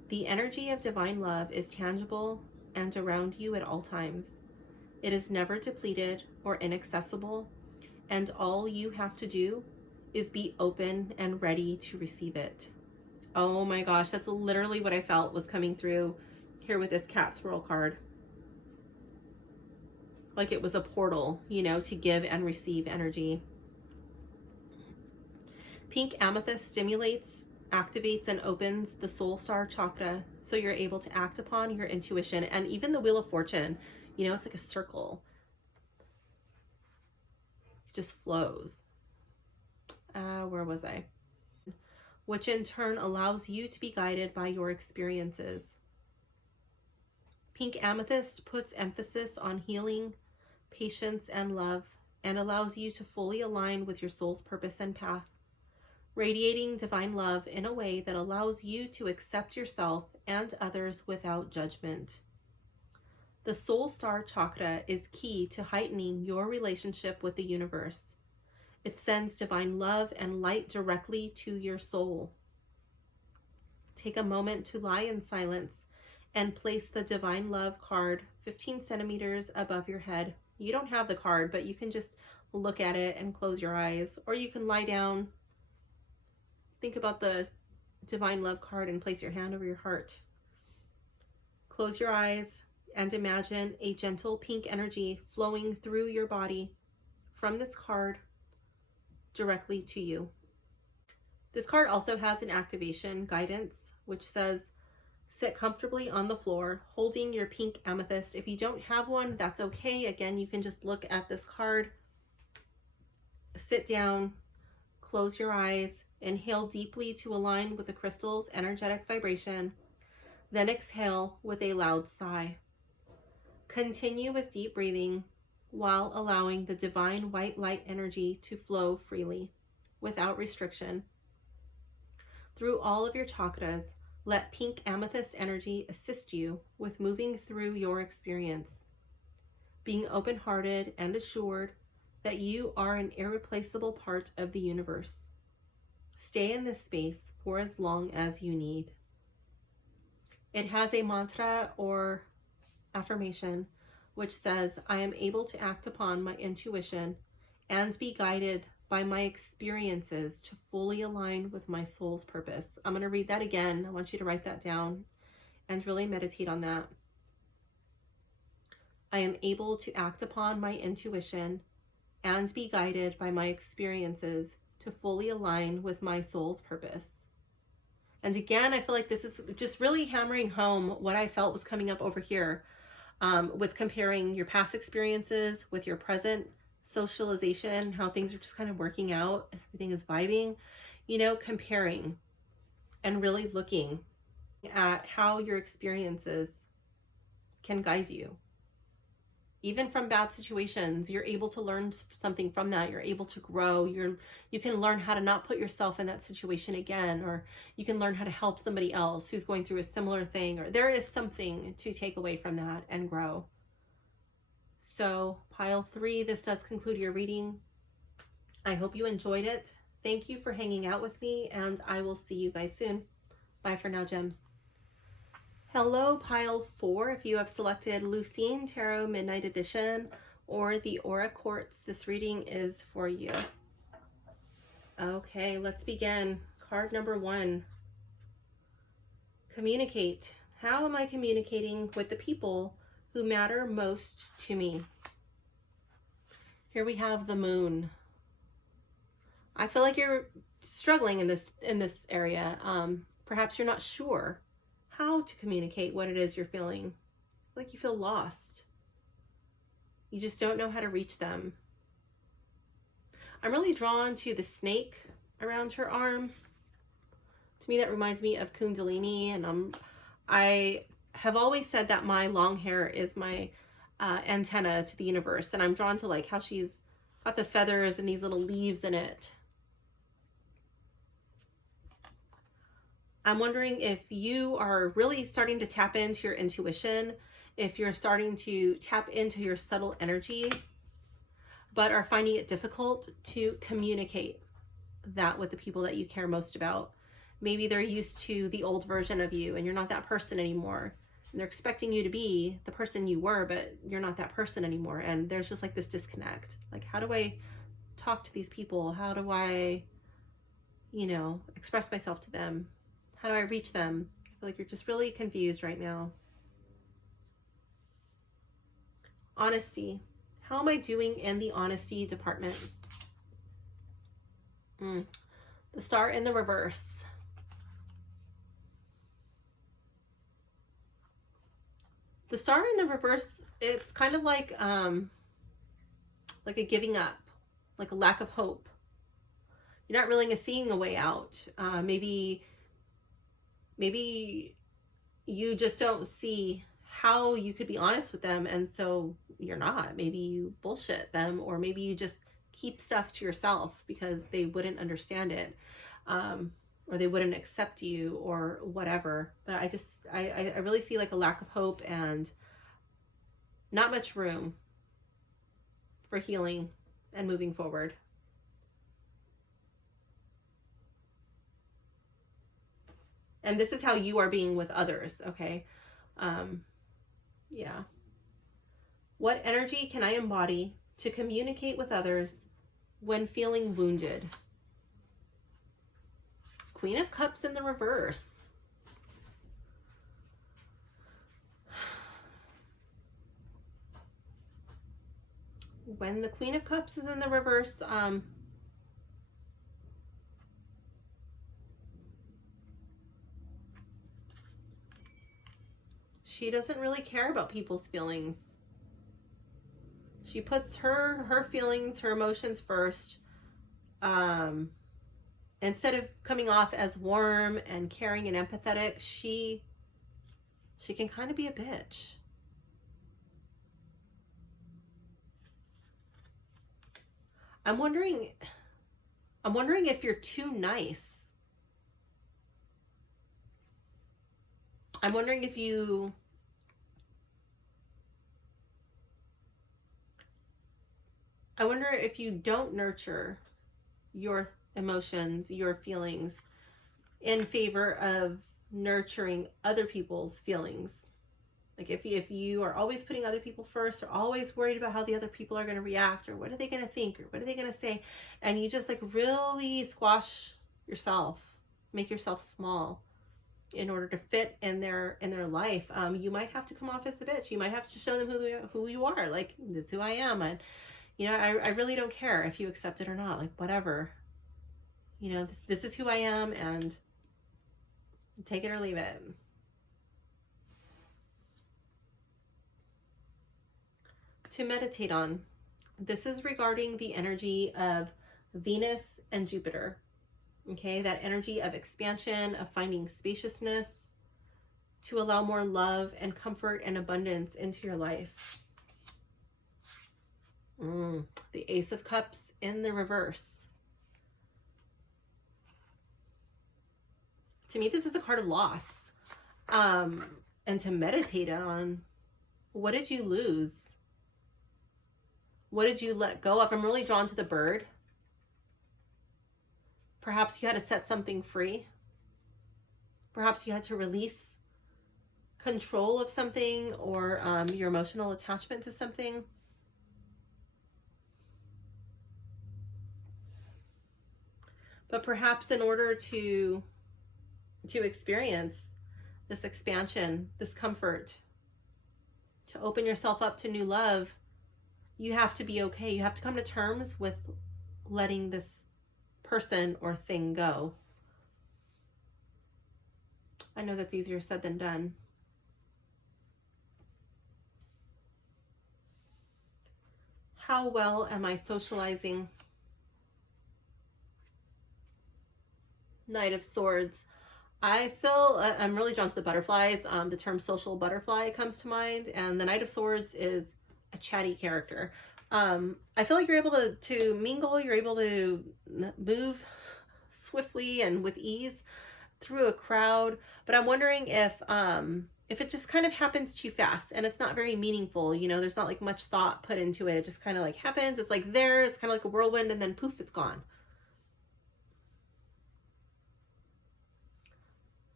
The energy of divine love is tangible and around you at all times. It is never depleted or inaccessible, and all you have to do is be open and ready to receive it. Oh my gosh, that's literally what I felt was coming through here with this cat swirl card. Like it was a portal, you know, to give and receive energy. Pink amethyst stimulates, activates, and opens the soul star chakra so you're able to act upon your intuition. And even the Wheel of Fortune, you know, it's like a circle. It just flows. Where was I? Which in turn allows you to be guided by your experiences. Pink amethyst puts emphasis on healing, patience, and love, and allows you to fully align with your soul's purpose and path, radiating divine love in a way that allows you to accept yourself and others without judgment. The soul star chakra is key to heightening your relationship with the universe. It sends divine love and light directly to your soul. Take a moment to lie in silence and place the divine love card 15 centimeters above your head. You don't have the card, but you can just look at it and close your eyes, or you can lie down, think about the divine love card, and place your hand over your heart. Close your eyes and imagine a gentle pink energy flowing through your body from this card directly to you. This card also has an activation guidance, which says, sit comfortably on the floor, holding your pink amethyst. If you don't have one, that's okay. Again, you can just look at this card, sit down, close your eyes, inhale deeply to align with the crystal's energetic vibration, then exhale with a loud sigh. Continue with deep breathing while allowing the divine white light energy to flow freely, without restriction. Through all of your chakras, let pink amethyst energy assist you with moving through your experience, being open-hearted and assured that you are an irreplaceable part of the universe. Stay in this space for as long as you need. It has a mantra or affirmation which says, I am able to act upon my intuition and be guided by my experiences to fully align with my soul's purpose. I'm going to read that again. I want you to write that down and really meditate on that. I am able to act upon my intuition and be guided by my experiences to fully align with my soul's purpose. And again, I feel like this is just really hammering home what I felt was coming up over here. With comparing your past experiences with your present socialization, how things are just kind of working out, everything is vibing, you know, comparing and really looking at how your experiences can guide you. Even from bad situations, you're able to learn something from that. You're able to grow. You can learn how to not put yourself in that situation again, or you can learn how to help somebody else who's going through a similar thing, or there is something to take away from that and grow. So pile 3, this does conclude your reading. I hope you enjoyed it. Thank you for hanging out with me, and I will see you guys soon. Bye for now, gems. Hello, pile 4. If you have selected Lucine Tarot Midnight Edition or the Aura Quartz, this reading is for you. Okay, let's begin. Card number 1. Communicate. How am I communicating with the people who matter most to me? Here we have the Moon. I feel like you're struggling in this area. Perhaps you're not sure how to communicate what it is you're feeling. Like you feel lost. You just don't know how to reach them. I'm really drawn to the snake around her arm. To me, that reminds me of Kundalini, and I have always said that my long hair is my antenna to the universe, and I'm drawn to like how she's got the feathers and these little leaves in it. I'm wondering if you are really starting to tap into your intuition, if you're starting to tap into your subtle energy, but are finding it difficult to communicate that with the people that you care most about. Maybe they're used to the old version of you and you're not that person anymore. And they're expecting you to be the person you were, but you're not that person anymore. And there's just like this disconnect. Like, how do I talk to these people? How do I, express myself to them? How do I reach them? I feel like you're just really confused right now. Honesty. How am I doing in the honesty department? The star in the reverse. The star in the reverse, it's kind of like a giving up, like a lack of hope. You're not really seeing a way out. Maybe you just don't see how you could be honest with them, and so you're not. Maybe you bullshit them, or maybe you just keep stuff to yourself because they wouldn't understand it, or they wouldn't accept you, or whatever. But I really see like a lack of hope and not much room for healing and moving forward. And this is how you are being with others, okay? Yeah. What energy can I embody to communicate with others when feeling wounded? Queen of Cups in the reverse. When the Queen of Cups is in the reverse, she doesn't really care about people's feelings. She puts her feelings, her emotions first. Instead of coming off as warm and caring and empathetic, she can kind of be a bitch. I'm wondering if you're too nice. I'm wondering if you don't nurture your emotions, your feelings, in favor of nurturing other people's feelings. Like if you are always putting other people first, or always worried about how the other people are going to react, or what are they going to think, or what are they going to say, and you just like really squash yourself, make yourself small in order to fit in their life, you might have to come off as the bitch. You might have to show them who you are. Like, this is who I am, and I really don't care if you accept it or not. Like, whatever. This is who I am, and take it or leave it. To meditate on. This is regarding the energy of Venus and Jupiter. Okay, that energy of expansion, of finding spaciousness, to allow more love and comfort and abundance into your life. The Ace of Cups in the reverse. To me, this is a card of loss. And to meditate on, what did you lose? What did you let go of? I'm really drawn to the bird. Perhaps you had to set something free. Perhaps you had to release control of something, or your emotional attachment to something. But perhaps in order to experience this expansion, this comfort, to open yourself up to new love, you have to be okay. You have to come to terms with letting this person or thing go. I know that's easier said than done. How well am I socializing? Knight of Swords. I feel I'm really drawn to the butterflies. The term social butterfly comes to mind, and the Knight of Swords is a chatty character. I feel like you're able to mingle, you're able to move swiftly and with ease through a crowd, but I'm wondering if it just kind of happens too fast and it's not very meaningful. You know, there's not like much thought put into it. It just kind of like happens. It's like there, it's kind of like a whirlwind, and then poof, it's gone.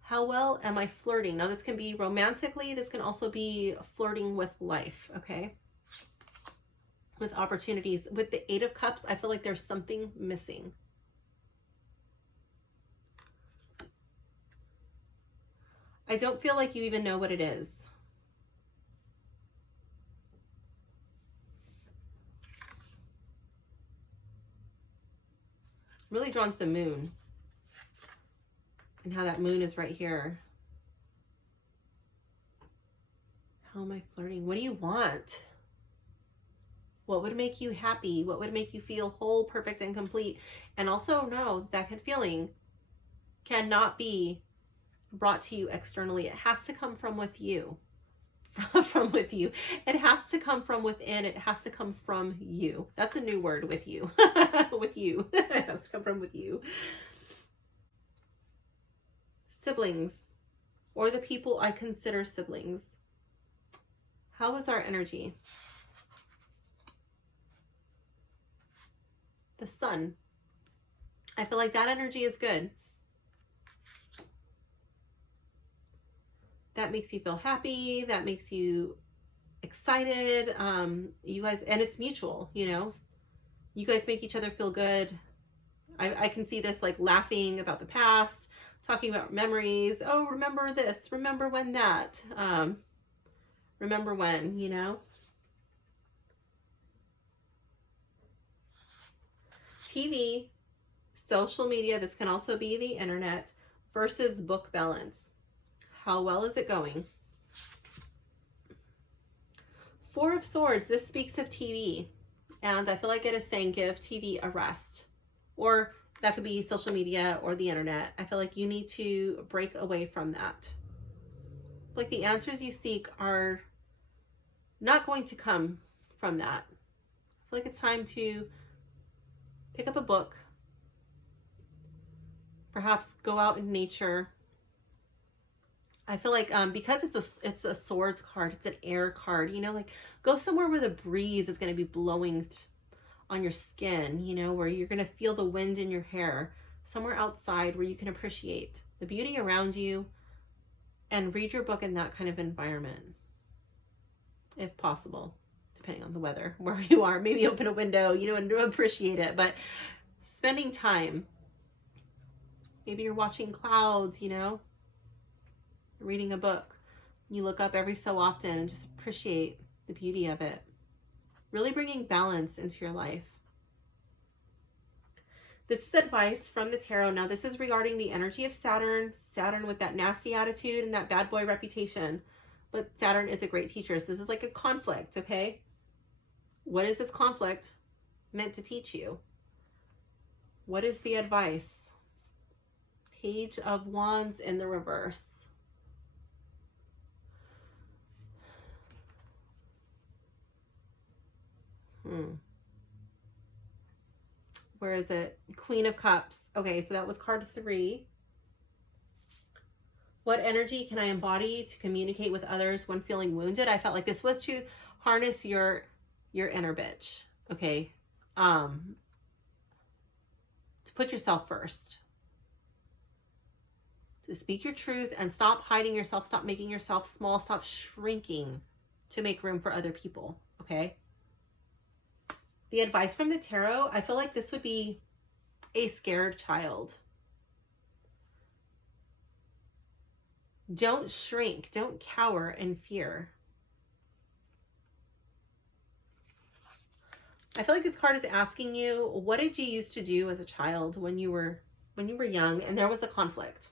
How well am I flirting? Now this can be romantically, this can also be flirting with life, okay? With opportunities. With the Eight of Cups, I feel like there's something missing. I don't feel like you even know what it is. Really drawn to the moon. And how that moon is right here. How am I flirting? What do you want? What would make you happy? What would make you feel whole, perfect, and complete? And also know that feeling cannot be brought to you externally. It has to come from with you. From with you. It has to come from within. It has to come from you. That's a new word, with you. With you. It has to come from with you. Siblings, or the people I consider siblings. How is our energy? The Sun. I feel like that energy is good. That makes you feel happy. That makes you excited. You guys, and it's mutual, you know. You guys make each other feel good. I can see this like laughing about the past, talking about memories. Oh, remember this. Remember when that. Remember when, you know. TV, social media, this can also be the internet, versus book balance. How well is it going? Four of Swords, this speaks of TV. And I feel like it is saying give TV a rest. Or that could be social media or the internet. I feel like you need to break away from that. Like the answers you seek are not going to come from that. I feel like it's time to pick up a book. Perhaps go out in nature. I feel like because it's a swords card, it's an air card, you know, like go somewhere where the breeze is going to be blowing on your skin, you know, where you're going to feel the wind in your hair, somewhere outside where you can appreciate the beauty around you and read your book in that kind of environment, if possible, depending on the weather, where you are. Maybe open a window, you know, and appreciate it, but spending time. Maybe you're watching clouds, you know, reading a book. You look up every so often and just appreciate the beauty of it. Really bringing balance into your life. This is advice from the tarot. Now, this is regarding the energy of Saturn. Saturn with that nasty attitude and that bad boy reputation. But Saturn is a great teacher. So this is like a conflict, okay? What is this conflict meant to teach you? What is the advice? Page of Wands in the reverse. Where is it? Queen of Cups. Okay, so that was card 3. What energy can I embody to communicate with others when feeling wounded? I felt like this was to harness your inner bitch, okay? To put yourself first. To speak your truth and stop hiding yourself, stop making yourself small, stop shrinking to make room for other people, okay? The advice from the tarot, I feel like this would be a scared child. Don't shrink, don't cower in fear. I feel like this card is asking you, what did you used to do as a child when you were young and there was a conflict?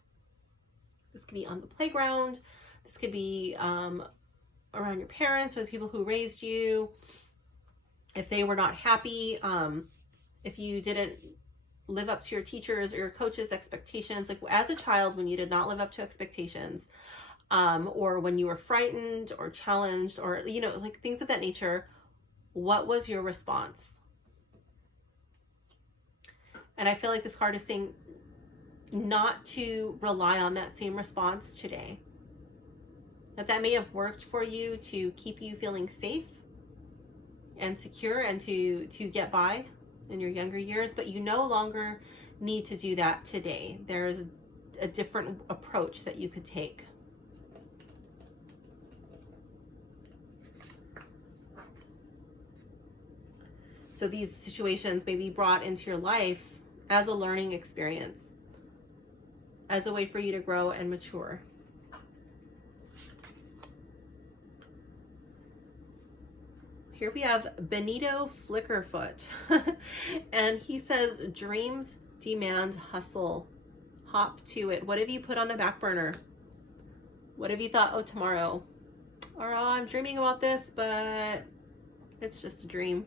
This could be on the playground. This could be around your parents or the people who raised you. If they were not happy, if you didn't live up to your teachers or your coaches' expectations, like as a child when you did not live up to expectations, or when you were frightened or challenged or, you know, like things of that nature, what was your response? And I feel like this card is saying not to rely on that same response today. That may have worked for you to keep you feeling safe and secure and to get by in your younger years, but you no longer need to do that today. There's a different approach that you could take. So these situations may be brought into your life as a learning experience, as a way for you to grow and mature. Here we have Benito Flickerfoot, and he says, dreams demand hustle. Hop to it. What have you put on the back burner? What have you thought, oh, tomorrow? Or, oh, I'm dreaming about this, but it's just a dream.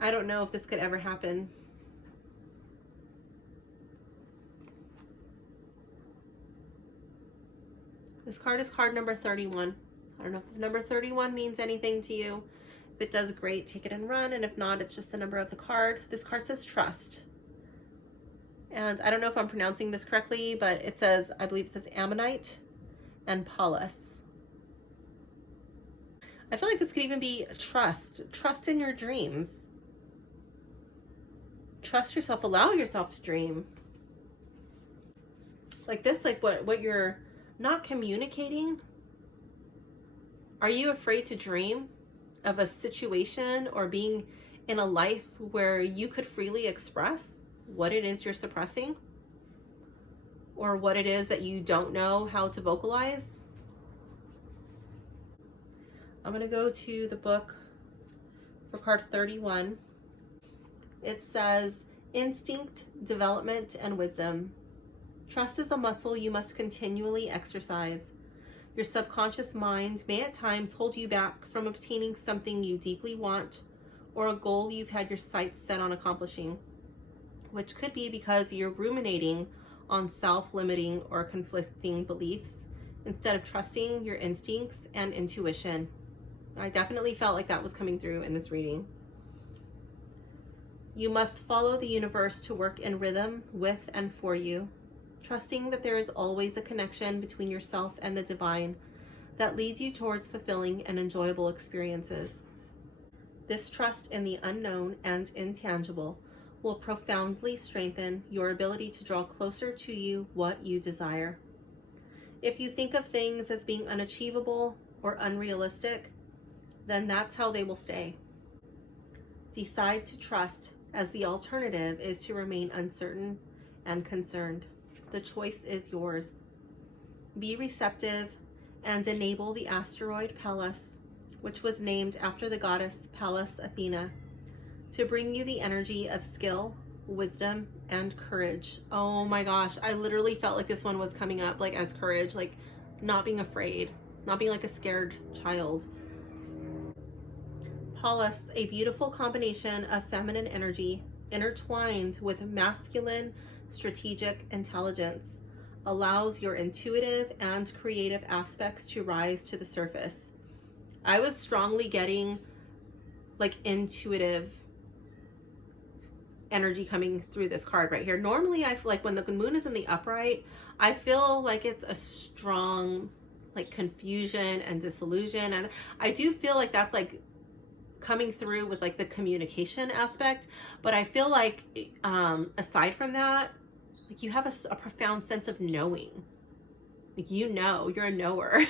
I don't know if this could ever happen. This card is card number 31. I don't know if the number 31 means anything to you. If it does, great, take it and run. And if not, it's just the number of the card. This card says trust. And I don't know if I'm pronouncing this correctly, but it says, I believe it says ammonite and Paulus. I feel like this could even be trust. Trust in your dreams. Trust yourself. Allow yourself to dream. Like this, like what you're not communicating. Are you afraid to dream of a situation or being in a life where you could freely express what it is you're suppressing? Or what it is that you don't know how to vocalize? I'm going to go to the book for card 31. It says, instinct, development, and wisdom. Trust is a muscle you must continually exercise. Your subconscious mind may at times hold you back from obtaining something you deeply want or a goal you've had your sights set on accomplishing, which could be because you're ruminating on self-limiting or conflicting beliefs instead of trusting your instincts and intuition. I definitely felt like that was coming through in this reading. You must follow the universe to work in rhythm with and for you, trusting that there is always a connection between yourself and the divine that leads you towards fulfilling and enjoyable experiences. This trust in the unknown and intangible will profoundly strengthen your ability to draw closer to you what you desire. If you think of things as being unachievable or unrealistic, then that's how they will stay. Decide to trust, as the alternative is to remain uncertain and concerned. The choice is yours. Be receptive and enable the asteroid Pallas, which was named after the goddess Pallas Athena, to bring you the energy of skill, wisdom, and courage. Oh my gosh, I literally felt like this one was coming up like as courage, like not being afraid, not being like a scared child. Pallas, a beautiful combination of feminine energy intertwined with masculine strategic intelligence, allows your intuitive and creative aspects to rise to the surface. I was strongly getting like intuitive energy coming through this card right here. Normally I feel like when the moon is in the upright, I feel like it's a strong like confusion and disillusion, and I do feel like that's like coming through with like the communication aspect, but I feel like aside from that, like you have a profound sense of knowing. Like, you know, you're a knower. And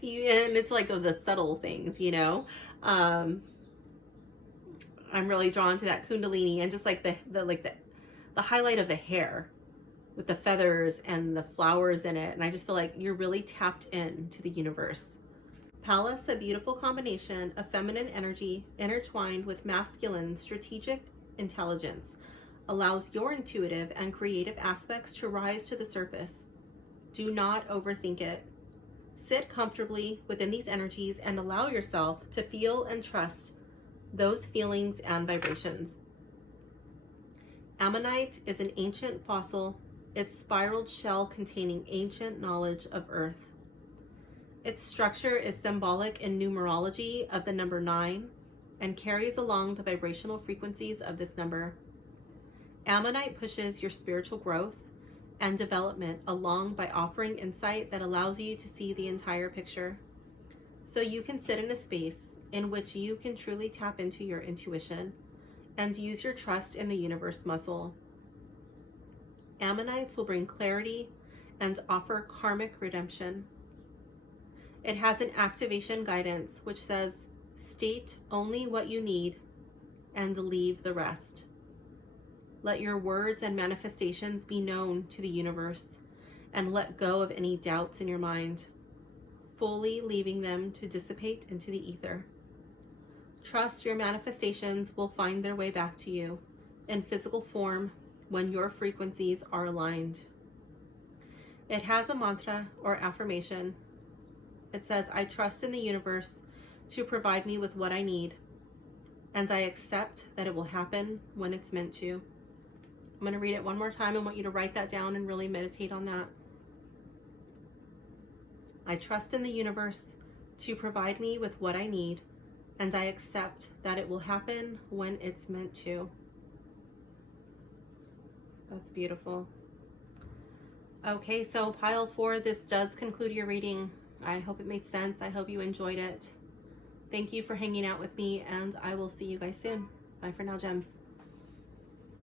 it's like of the subtle things, you know. I'm really drawn to that Kundalini and just like the highlight of the hair with the feathers and the flowers in it. And I just feel like you're really tapped into the universe. Pallas, a beautiful combination of feminine energy intertwined with masculine strategic intelligence, allows your intuitive and creative aspects to rise to the surface. Do not overthink it. Sit comfortably within these energies and allow yourself to feel and trust those feelings and vibrations. Ammonite is an ancient fossil, its spiraled shell containing ancient knowledge of Earth. Its structure is symbolic in numerology of the number 9 and carries along the vibrational frequencies of this number. Ammonite pushes your spiritual growth and development along by offering insight that allows you to see the entire picture, so you can sit in a space in which you can truly tap into your intuition and use your trust in the universe muscle. Ammonites will bring clarity and offer karmic redemption. It has an activation guidance which says, state only what you need and leave the rest. Let your words and manifestations be known to the universe and let go of any doubts in your mind, fully leaving them to dissipate into the ether. Trust your manifestations will find their way back to you in physical form when your frequencies are aligned. It has a mantra or affirmation. It says, I trust in the universe to provide me with what I need, and I accept that it will happen when it's meant to. I'm going to read it one more time. I want you to write that down and really meditate on that. I trust in the universe to provide me with what I need, and I accept that it will happen when it's meant to. That's beautiful. Okay, so pile 4, this does conclude your reading. I hope it made sense. I hope you enjoyed it. Thank you for hanging out with me, and I will see you guys soon. Bye for now, gems.